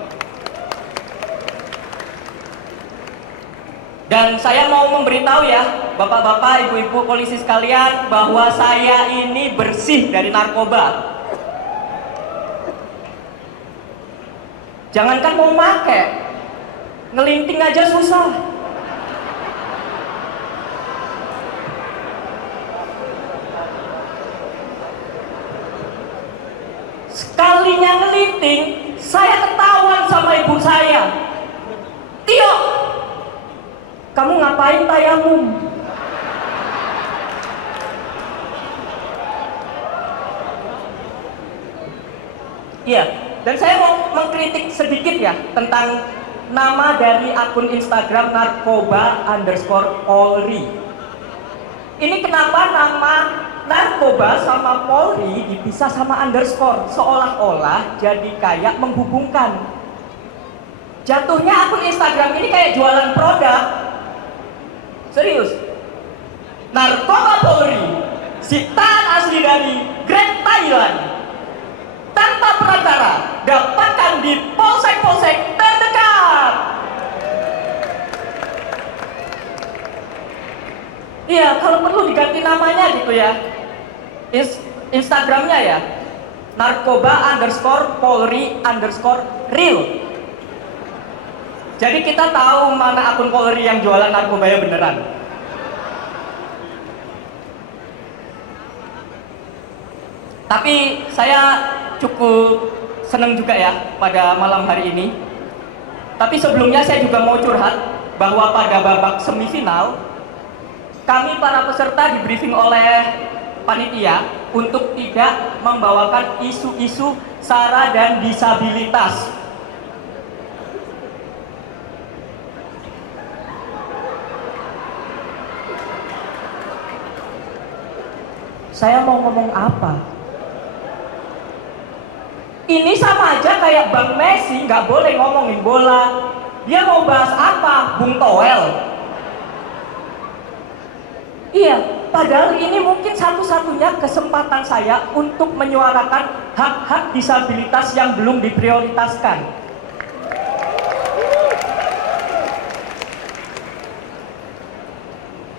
Dan saya mau memberitahu ya bapak-bapak, ibu-ibu polisi sekalian, bahwa saya ini bersih dari narkoba. Jangankan mau make, ngelinting aja susah. Sekalinya ngelinting, saya ketahuan sama ibu saya. Tio, kamu ngapain tayamum? Iya. Dan saya mau mengkritik sedikit ya tentang nama dari akun Instagram narkoba_polri. Ini kenapa nama narkoba sama Polri dipisah sama underscore, seolah-olah jadi kayak menghubungkan. Jatuhnya akun Instagram ini kayak jualan produk. Serius. Narkoba Polri, sitaan asli dari Grand Thailand. Tanpa perantara, dapatkan di polsek-polsek terdekat. Iya, kalau perlu diganti namanya gitu ya. Instagramnya ya, narkoba_polri_real. Jadi kita tahu mana akun Polri yang jualan narkobanya beneran. Tapi saya cukup senang juga ya pada malam hari ini. Tapi sebelumnya saya juga mau curhat bahwa pada babak semifinal kami para peserta di briefing oleh panitia untuk tidak membawakan isu-isu SARA dan disabilitas. Saya mau ngomong apa? Ini sama aja kayak Bang Messi nggak boleh ngomongin bola. Dia mau bahas apa? Bung Toel. Iya, padahal ini mungkin satu-satunya kesempatan saya untuk menyuarakan hak-hak disabilitas yang belum diprioritaskan.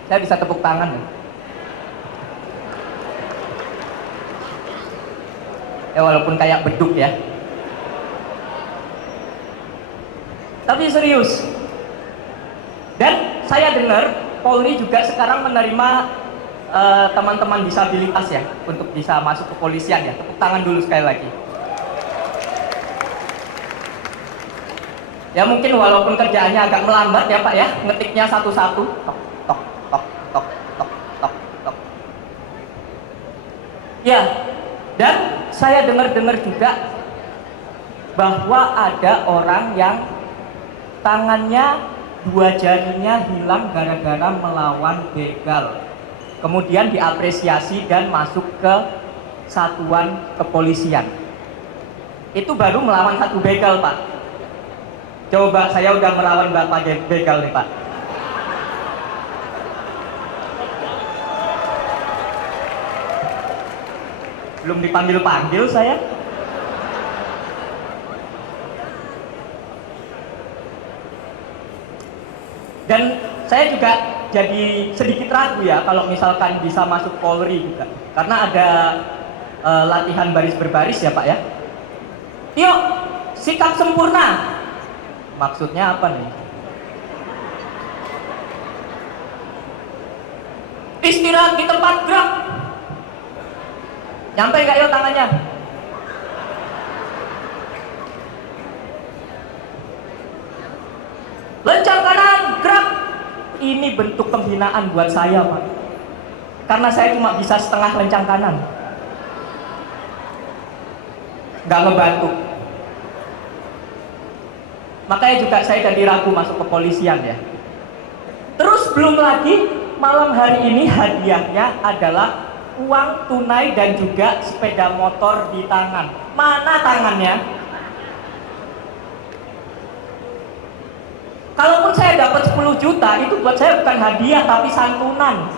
Saya bisa tepuk tangan ya? Walaupun kayak beduk ya. Tapi serius. Dan saya dengar Polri juga sekarang menerima teman-teman disabilitas ya untuk bisa masuk ke kepolisian ya. Tepuk tangan dulu sekali lagi. Ya mungkin walaupun kerjaannya agak melambat ya Pak ya, ngetiknya satu-satu. Tok tok tok tok tok tok tok. Ya. Dan saya dengar-dengar juga bahwa ada orang yang tangannya 2 jarinya hilang gara-gara melawan begal. Kemudian diapresiasi dan masuk ke satuan kepolisian. Itu baru melawan 1 begal, Pak. Coba saya udah melawan berapa begal nih, Pak? Belum dipanggil-panggil saya. Dan saya juga jadi sedikit ragu ya kalau misalkan bisa masuk Polri juga. Karena ada latihan baris berbaris ya Pak ya. Yuk, sikap sempurna. Maksudnya apa nih? Istirahat di tempat gerak. Nyampe nggak yuk tangannya? Lencang kanan, gerak. Ini bentuk penghinaan buat saya, Pak. Karena saya cuma bisa setengah lencang kanan. Nggak ngebantu. Makanya juga saya jadi ragu masuk kepolisian ya. Terus belum lagi malam hari ini hadiahnya adalah uang tunai dan juga sepeda motor di tangan. Mana tangannya? Kalaupun saya dapat 10 juta, itu buat saya bukan hadiah tapi santunan.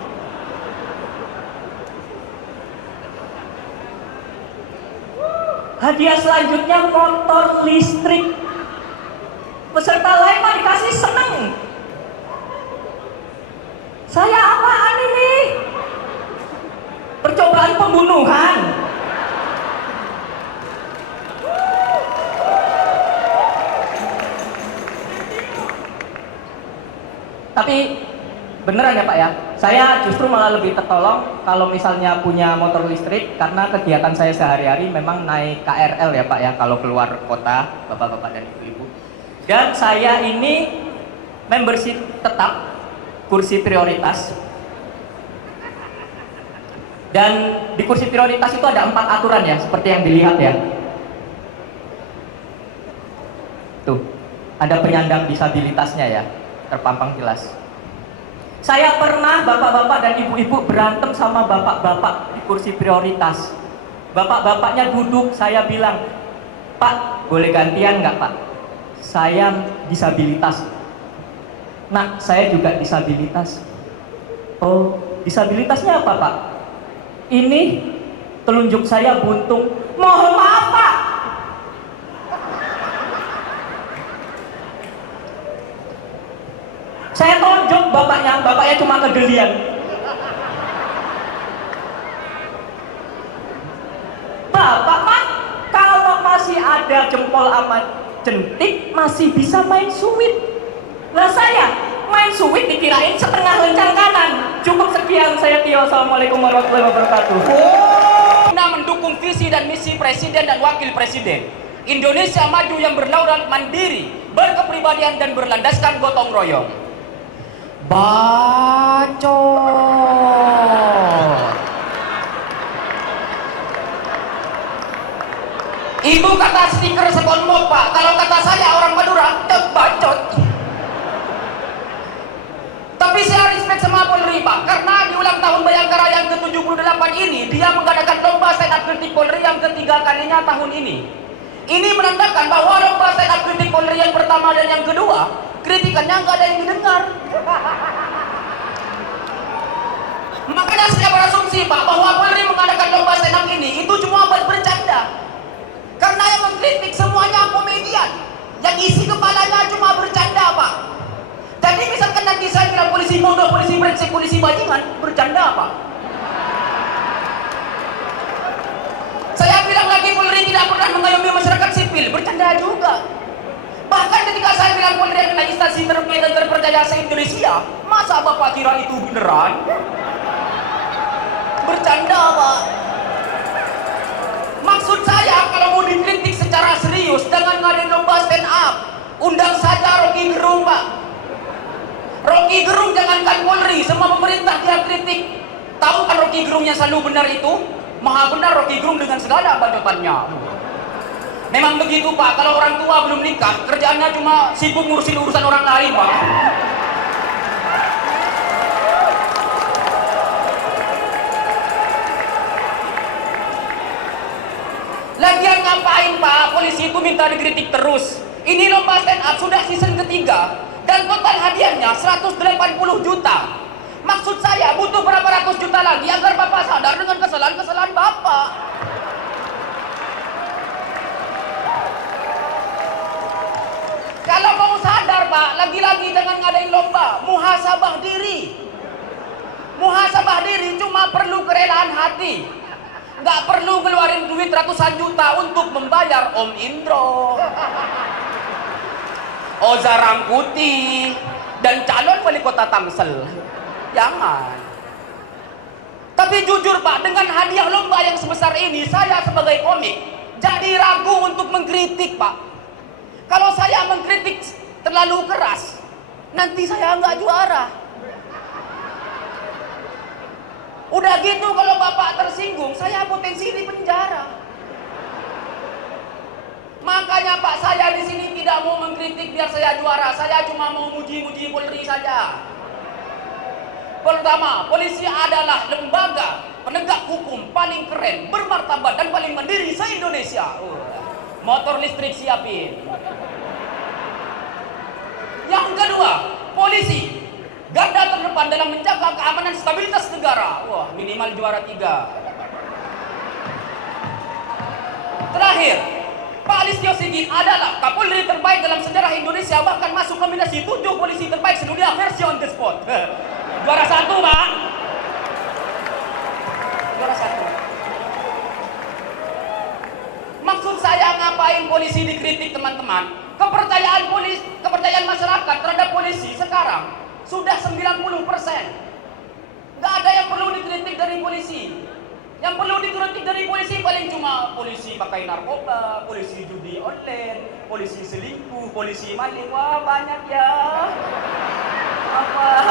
Hadiah selanjutnya motor listrik. Peserta lain mah dikasih seneng. Saya apaan ini? Percobaan pembunuhan. Tapi beneran ya Pak ya, saya justru malah lebih tertolong kalau misalnya punya motor listrik karena kegiatan saya sehari-hari memang naik KRL ya Pak ya kalau keluar kota, bapak-bapak dan ibu-ibu. Dan saya ini membership tetap, kursi prioritas. Dan di kursi prioritas itu ada 4 aturan ya, seperti yang dilihat ya. Tuh, ada penyandang disabilitasnya ya, terpampang jelas. Saya pernah bapak-bapak dan ibu-ibu berantem sama bapak-bapak di kursi prioritas. Bapak-bapaknya duduk, saya bilang, Pak, boleh gantian nggak Pak? Saya disabilitas. Nah, saya juga disabilitas. Oh, disabilitasnya apa, Pak? Ini telunjuk saya buntung. Mohon maaf, Pak. Saya tonjok bapaknya cuma kegelian. Bapak, Pak, kalau masih ada jempol amat jentik, masih bisa main suit. Lah saya main suit dikirain setengah lencang kanan. Cukup sekian, saya Tio. Assalamualaikum warahmatullahi wabarakatuh. Guna mendukung visi dan misi Presiden dan Wakil Presiden, Indonesia maju yang berdaulat mandiri, berkepribadian dan berlandaskan gotong royong. Bacot. Ibu kata stiker SpongeBob, Pak. Kalau kata saya orang Madura, bacot. Tapi saya respect sama Polri, Pak, karena di ulang tahun Bayangkara yang ke-78 ini dia mengadakan lomba stand up kritik Polri yang ketiga kalinya tahun ini. Ini menandakan bahwa lomba stand up kritik Polri yang pertama dan yang kedua, kritikannya nggak ada yang didengar. Makanya saya berasumsi, Pak, bahwa Polri mengadakan lomba stand up ini itu cuma buat bercanda. Karena yang mengkritik semuanya komedian, yang isi kepalanya cuma bercanda, Pak. Jadi misalkan nanti saya bilang polisi bodoh, polisi brengsek, polisi bajingan, bercanda, Pak. Saya bilang lagi Polri tidak pernah mengayomi masyarakat sipil, bercanda juga. Bahkan ketika saya bilang Polri adalah instansi terbaik dan terpercaya se-Indonesia, masa Bapak kira itu beneran? Bercanda, Pak. Maksud saya kalau mau dikritik secara serius, jangan ngadain lomba stand up. Undang saja Rocky Gerung, Pak. Rocky Gerung jangankan Polri, semua pemerintah dia kritik. Tahu kan Rocky Gerung yang selalu benar itu? Maha benar Rocky Gerung dengan segala bacotannya. Memang begitu, Pak, kalau orang tua belum nikah, kerjaannya cuma sibuk ngurusin urusan orang lain, Pak. Lagian ngapain, Pak? Polisi itu minta dikritik terus. Ini lomba stand up sudah season ketiga. Dan total hadiahnya 180 juta. Maksud saya butuh berapa ratus juta lagi agar Bapak sadar dengan kesalahan-kesalahan Bapak. Kalau mau sadar, Pak, lagi-lagi jangan ngadain lomba. Muhasabah diri. Muhasabah diri cuma perlu kerelaan hati. Nggak perlu ngeluarin duit ratusan juta untuk membayar Om Indro, Oza Rangkuti, dan calon wali kota Tangsel. Jangan. Tapi jujur, Pak, dengan hadiah lomba yang sebesar ini, saya sebagai komik jadi ragu untuk mengkritik, Pak. Kalau saya mengkritik terlalu keras, nanti saya nggak juara. Udah gitu kalau Bapak tersinggung, saya potensi di penjara. Makanya, Pak, saya di sini tidak mau mengkritik biar saya juara. Saya cuma mau muji-muji Polri saja. Pertama, polisi adalah lembaga penegak hukum paling keren, bermartabat dan paling mandiri se-Indonesia. Motor listrik siapin. Yang kedua, polisi garda terdepan dalam menjaga keamanan stabilitas negara. Wah, minimal juara 3. Terakhir, Pak Listio Sigit adalah Kapolri terbaik dalam sejarah Indonesia, bahkan masuk nominasi 7 polisi terbaik sedunia versi on the spot. Juara 1, Pak. Juara 1. Maksud saya ngapain polisi dikritik, teman-teman? Kepercayaan masyarakat terhadap polisi sekarang sudah 90%. Nggak ada yang perlu dikritik dari polisi. Yang perlu dikritik dari polisi paling cuma polisi pakai narkoba, polisi judi online, polisi selingkuh, polisi maling. Wah, banyak ya. Maaf.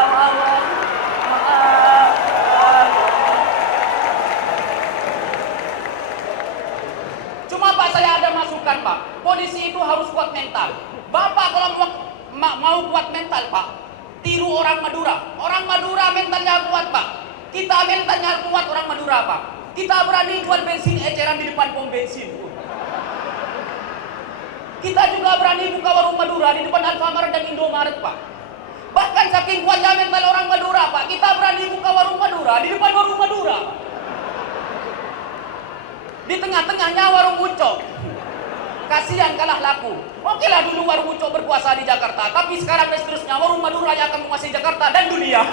Cuma, Pak, saya ada masukan, Pak. Polisi itu harus kuat mental. Bapak kalau mau kuat mental, Pak, tiru orang Madura. Orang Madura mentalnya kuat, Pak. Kita mentalnya kuat orang Madura, Pak. Kita berani jual bensin eceran di depan pom bensin. Kita juga berani buka warung Madura di depan Alfamart dan Indomaret, Pak. Bahkan saking kuatnya mental orang Madura, Pak, kita berani buka warung Madura di depan warung Madura. Di tengah-tengahnya warung Ucok. Kasihan kalah laku. Oke lah dulu warung Ucok berkuasa di Jakarta, tapi sekarang dan seterusnya warung Madura yang akan menguasai Jakarta dan dunia.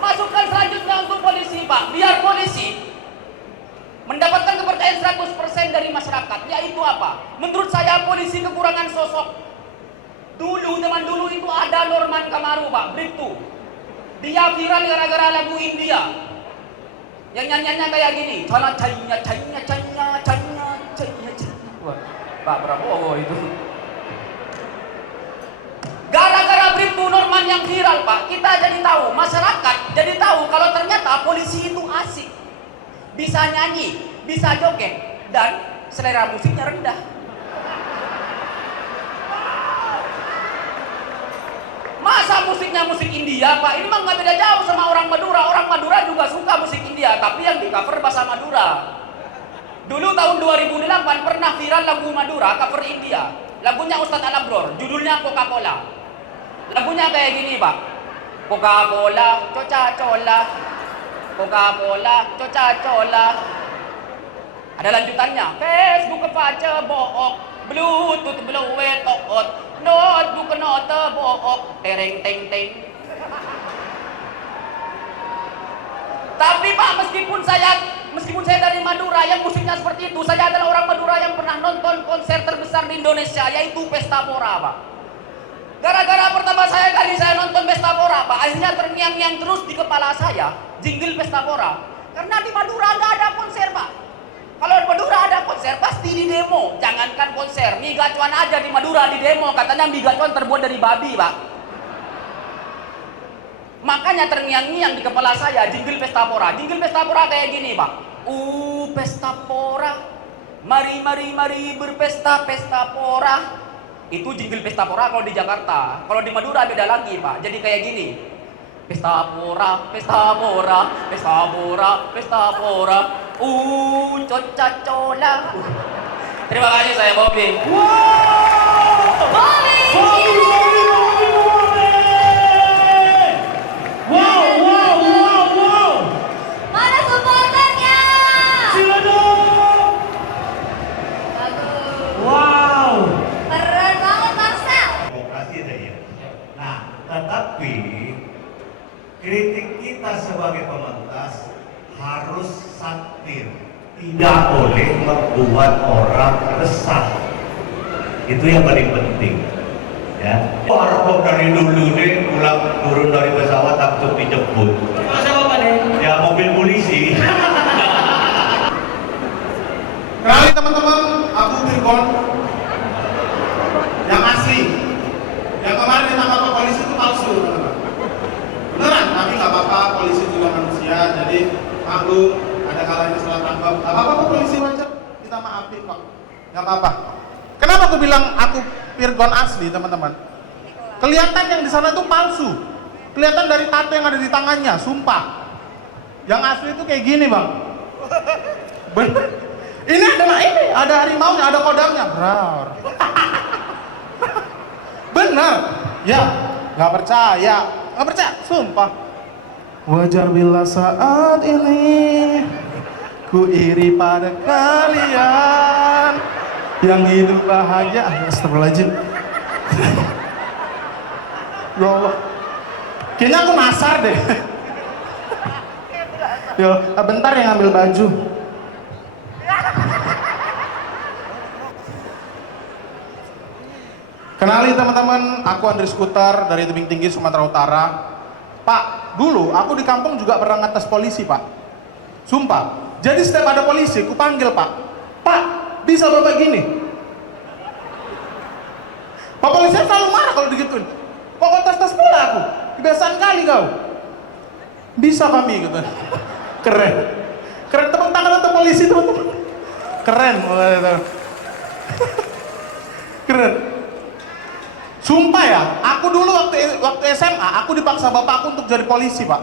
Masukan selanjutnya untuk polisi, Pak. Biar polisi mendapatkan kepercayaan 100% dari masyarakat, yaitu apa? Menurut saya polisi kekurangan sosok. Zaman dulu itu ada Norman Kamaru, Pak, Bribtu. Dia viral gara-gara lagu India. Yang nyanyiannya kayak gini. Cana cainya cainya cainya cainya cainya cainya. Wah, Pak Prabowo itu. Gara-gara Bribtu Norman yang viral, Pak, kita jadi tahu, masyarakat jadi tahu kalau ternyata polisi itu asik. Bisa nyanyi, bisa joget, dan selera musiknya rendah. Masa musiknya musik India, Pak? Ini mah nggak beda jauh sama orang Madura. Orang Madura juga suka musik India, tapi yang di cover bahasa Madura. Dulu tahun 2008 pernah viral lagu Madura, cover India. Lagunya Ustadz Al-Abror, judulnya Coca-Cola. Lagunya kayak gini, Pak. Coca-Cola, Coca-Cola. Coca-Cola, Coca-Cola. Ada lanjutannya. Facebook kepaca book, Bluetooth blowe toot, notebook note book, tereng teng teng. Tapi Pak, meskipun saya dari Madura yang musiknya seperti itu, saya adalah orang Madura yang pernah nonton konser terbesar di Indonesia, yaitu Pesta Pora, Pak. Gara-gara pertama kali saya nonton Pesta Pora, Pak, akhirnya terngiang-ngiang terus di kepala saya jingle Pesta Pora. Karena di Madura nggak ada konser, Pak. Kalau di Madura ada konser, pasti di demo. Jangankan konser, mie gacuan aja di Madura di demo. Katanya mie gacuan terbuat dari babi, Pak. Makanya terngiang-ngiang di kepala saya jingle Pesta Pora. Jingle Pesta Pora kayak gini, Pak. Pesta Pora, mari mari mari berpesta Pesta Pora. Itu jingle Pesta Pora kalau di Jakarta. Kalau di Madura beda lagi, Pak. Jadi kayak gini. Pesta Pora, Pesta Pora, Pesta Pora, Pesta Pora. Coca-Cola. Terima kasih, saya Bobby. Bobby! Wow. Mana supporternya? Sila dong. Bagus. Wow. Keren banget, Marcel. Demokrasi deh ya. Nah, tetapi kritik kita sebagai pementas harus satir, tidak boleh membuat orang resah. Itu yang paling penting. Ya. Harap dari dulu nih pulang turun dari pesawat takut dijemput. Masa apa nih? Ya mobil polisi. Kenalin teman-teman, aku Virgon yang asli. Yang kemarin ditangkap polisi itu palsu, teman-teman. Beneran, tapi nggak apa-apa, polisi juga manusia, jadi maklum ada kalanya salah tangkap. Nggak apa-apa, polisi wajar, kita maafin kok. Nggak apa-apa. Kenapa aku bilang aku Virgon asli, teman-teman? Kelihatan yang di sana itu palsu. Kelihatan dari tato yang ada di tangannya, sumpah. Yang asli itu kayak gini, Bang. Bener. Ini adalah ini, ada harimaunya, ada kodamnya. Brar. Benar. Ya, nggak percaya. Nggak percaya, sumpah. Wajar bila saat ini ku iri pada kalian yang hidup bahagia. Astagfirullahaladzim. Ya Allah. Kayaknya aku nasar deh. Yo, bentar yang ambil baju. Kenalin teman-teman, aku Andri Skuter dari Tebing Tinggi, Sumatera Utara. Pak, dulu aku di kampung juga pernah ngetes polisi, Pak. Sumpah. Jadi setiap ada polisi, aku panggil, Pak. Pak, bisa bapak gini? Pak polisi selalu marah kalau digituin. Kok kau tes-tes bola aku? Kebiasaan kali kau. Bisa kami, gitu. Keren. Keren, tepuk tangan untuk polisi, teman-teman. Keren. Keren. Sumpah ya, aku dulu waktu SMA, aku dipaksa bapakku untuk jadi polisi, Pak.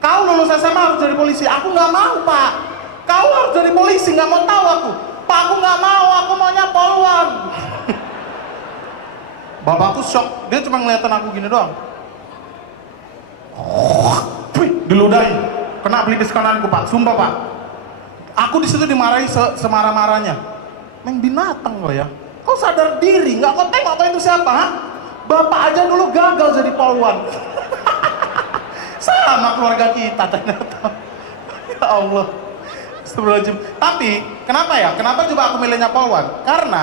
Kau lulus SMA harus jadi polisi, aku nggak mau, Pak. Kau harus jadi polisi, nggak mau tahu aku. Pak, aku nggak mau, aku maunya polwan. Bapakku shock, dia cuma ngeliatin aku gini doang. Diludahi, kena pelipis kananku Pak, sumpah Pak. Aku di situ dimarahi semarah-marahnya. Meng binatang lo ya. Kau sadar diri, nggak kau tengok kau itu siapa? Ha? Bapak aja dulu gagal jadi polwan. Sama keluarga kita ternyata. Ya Allah. Astagfirullahaladzim. Tapi kenapa ya? Kenapa coba aku milihnya polwan? Karena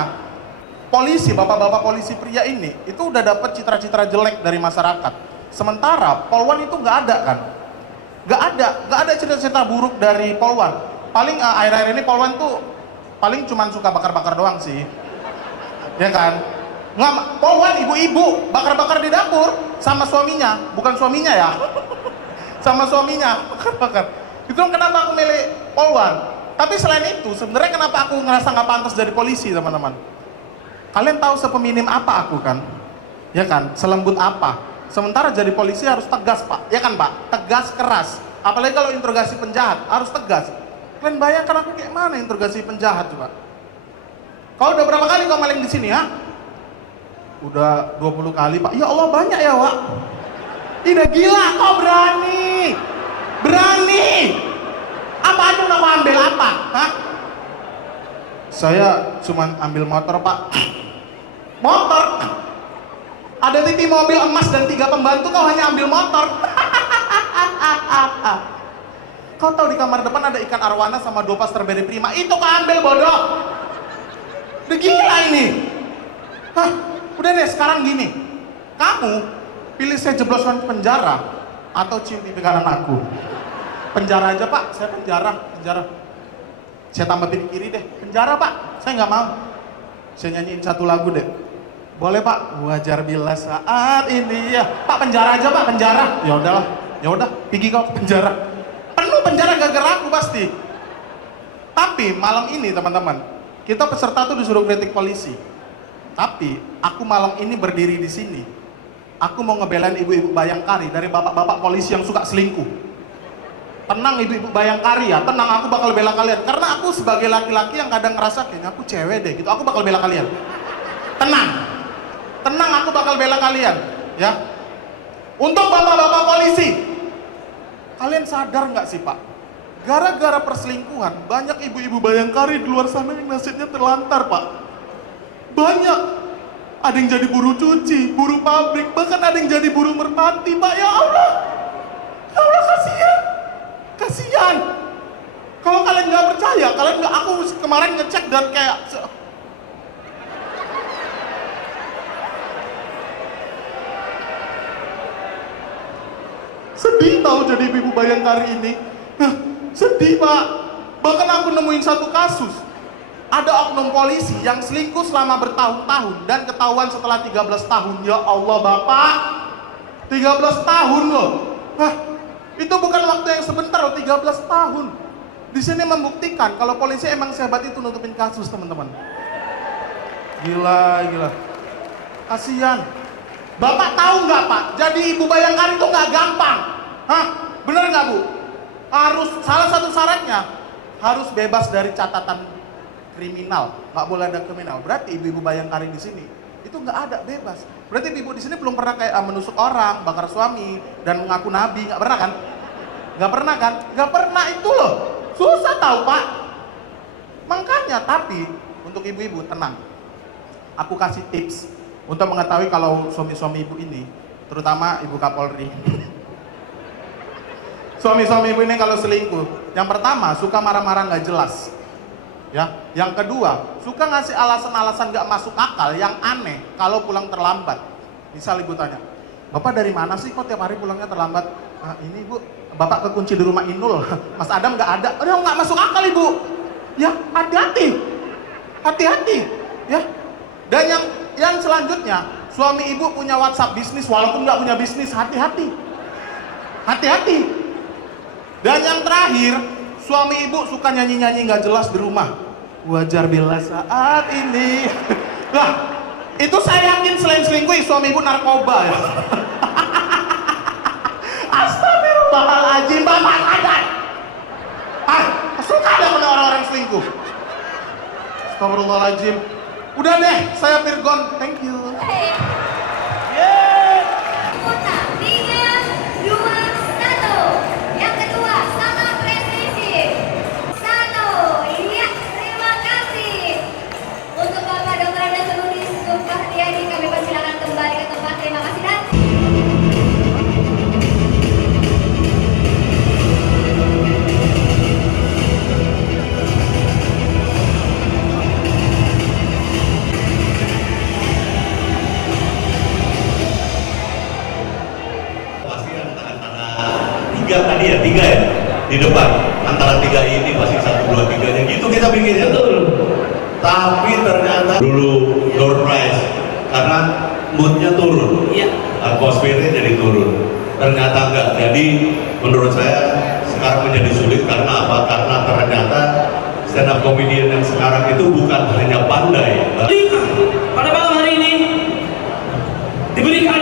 polisi, bapak-bapak polisi pria ini itu udah dapat citra-citra jelek dari masyarakat. Sementara polwan itu nggak ada kan? Nggak ada cita-cita buruk dari polwan. Paling akhir-akhir ini polwan tuh paling cuman suka bakar-bakar doang sih, ya kan? Nggak, polwan ibu-ibu bakar-bakar di dapur sama suaminya, bukan suaminya ya, sama suaminya bakar-bakar. Itu kenapa aku milih polwan. Tapi selain itu, sebenarnya kenapa aku ngerasa nggak pantas jadi polisi, teman-teman? Kalian tahu sepeminim apa aku kan? Ya kan? Selembut apa? Sementara jadi polisi harus tegas Pak, ya kan Pak? Tegas, keras. Apalagi kalau interogasi penjahat, harus tegas. Kalian bayangkan aku kayak mana interogasi penjahat coba? Kau udah berapa kali kau maling di sini ya? Udah 20 kali Pak. Ya Allah banyak ya Pak. Udah gila kau berani. Berani. Apa aja udah mau ambil apa? Hah? Saya cuman ambil motor Pak. Motor? Ada TV mobil emas dan 3 pembantu, kau hanya ambil motor. Kau tahu di kamar depan ada ikan arwana sama 2 strawberry prima, itu kau ambil bodoh. Udah gila ini. Hah, udah deh sekarang gini. Kamu pilih saya jebloskan ke penjara atau cium pipi kanan aku. Penjara aja Pak, saya penjara. Saya tambah pipi kiri deh. Penjara Pak, saya nggak mau. Saya nyanyiin 1 lagu deh. Boleh Pak, wajar bila saat ini ya. Pak penjara aja Pak, penjara. Ya udahlah, ya udah, pergi kau ke penjara. Penuh penjara gara-gara aku pasti. Tapi malam ini teman-teman, kita peserta tuh disuruh kritik polisi. Tapi aku malam ini berdiri di sini. Aku mau ngebelain ibu-ibu Bayangkari dari bapak-bapak polisi yang suka selingkuh. Tenang ibu-ibu Bayangkari ya, tenang, aku bakal bela kalian. Karena aku sebagai laki-laki yang kadang ngerasa kayaknya aku cewek deh gitu, aku bakal bela kalian. Tenang, aku bakal bela kalian, ya. Untuk bapak-bapak polisi, kalian sadar nggak sih Pak? Gara-gara perselingkuhan, banyak ibu-ibu Bayangkari di luar sana yang nasibnya terlantar Pak. Banyak. Ada yang jadi buruh cuci, buruh pabrik, bahkan ada yang jadi buruh merpati Pak. Ya Allah, kasihan. Kalau kalian nggak percaya, aku kemarin ngecek dan kayak sedih tahu jadi ibu Bayangkari ini. Sedih Pak. Bahkan aku nemuin 1 kasus. Ada oknum polisi yang selingkuh selama bertahun-tahun dan ketahuan setelah 13 tahun. Ya Allah Bapak, 13 tahun loh. Itu bukan waktu yang sebentar loh, 13 tahun. Di sini membuktikan kalau polisi emang sehebat itu nutupin kasus teman-teman. Gila. Kasihan. Bapak tahu nggak Pak, jadi ibu Bayangkari itu nggak gampang. Bener nggak Bu? Harus, salah satu syaratnya harus bebas dari catatan kriminal, nggak boleh ada kriminal. Berarti ibu-ibu Bayangkari di sini itu nggak ada, bebas. Berarti ibu di sini belum pernah kayak menusuk orang, bakar suami, dan mengaku nabi, nggak pernah kan? Nggak pernah itu loh. Susah tahu Pak. Makanya, tapi untuk ibu-ibu tenang. Aku kasih tips untuk mengetahui kalau suami-suami ibu ini, terutama ibu Kapolri. Suami-suami ibu ini kalau selingkuh, yang pertama suka marah-marah nggak jelas, ya. Yang kedua suka ngasih alasan-alasan nggak masuk akal, yang aneh kalau pulang terlambat. Misal ibu tanya, Bapak dari mana sih kok tiap hari pulangnya terlambat? Ini Bu, Bapak kekunci di rumah Inul, Mas Adam nggak ada. Nggak masuk akal Ibu. Ya hati-hati, ya. Dan yang selanjutnya, suami ibu punya WhatsApp bisnis walaupun nggak punya bisnis, hati-hati. Dan yang terakhir, suami ibu suka nyanyi-nyanyi nggak jelas di rumah. Wajar bila saat ini. Nah, itu saya yakin selain selingkuh, suami ibu narkoba ya. Astagfirullahaladzim, Bapak sadar. Suka ada pada orang-orang selingkuh. Astagfirullahaladzim. Udah deh, saya Virgon. Thank you. Kota 3, 2, 1. Yang kedua, salam presisi. 1. Iya, terima kasih. Untuk Bapak Dr. Nasruddin Zulkarnaini, kami persilakan kembali ke tempat. Terima kasih dan Pasti antara tiga ya di depan, antara tiga ini pasti 1, 2, 3-nya gitu kita pikirnya. Tapi ternyata dulu door prize karena moodnya turun, atmosfernya jadi turun. Ternyata enggak. Jadi menurut saya sekarang menjadi sulit karena apa? Karena ternyata stand up comedian yang sekarang itu bukan hanya pandai. Pada malam hari ini diberikan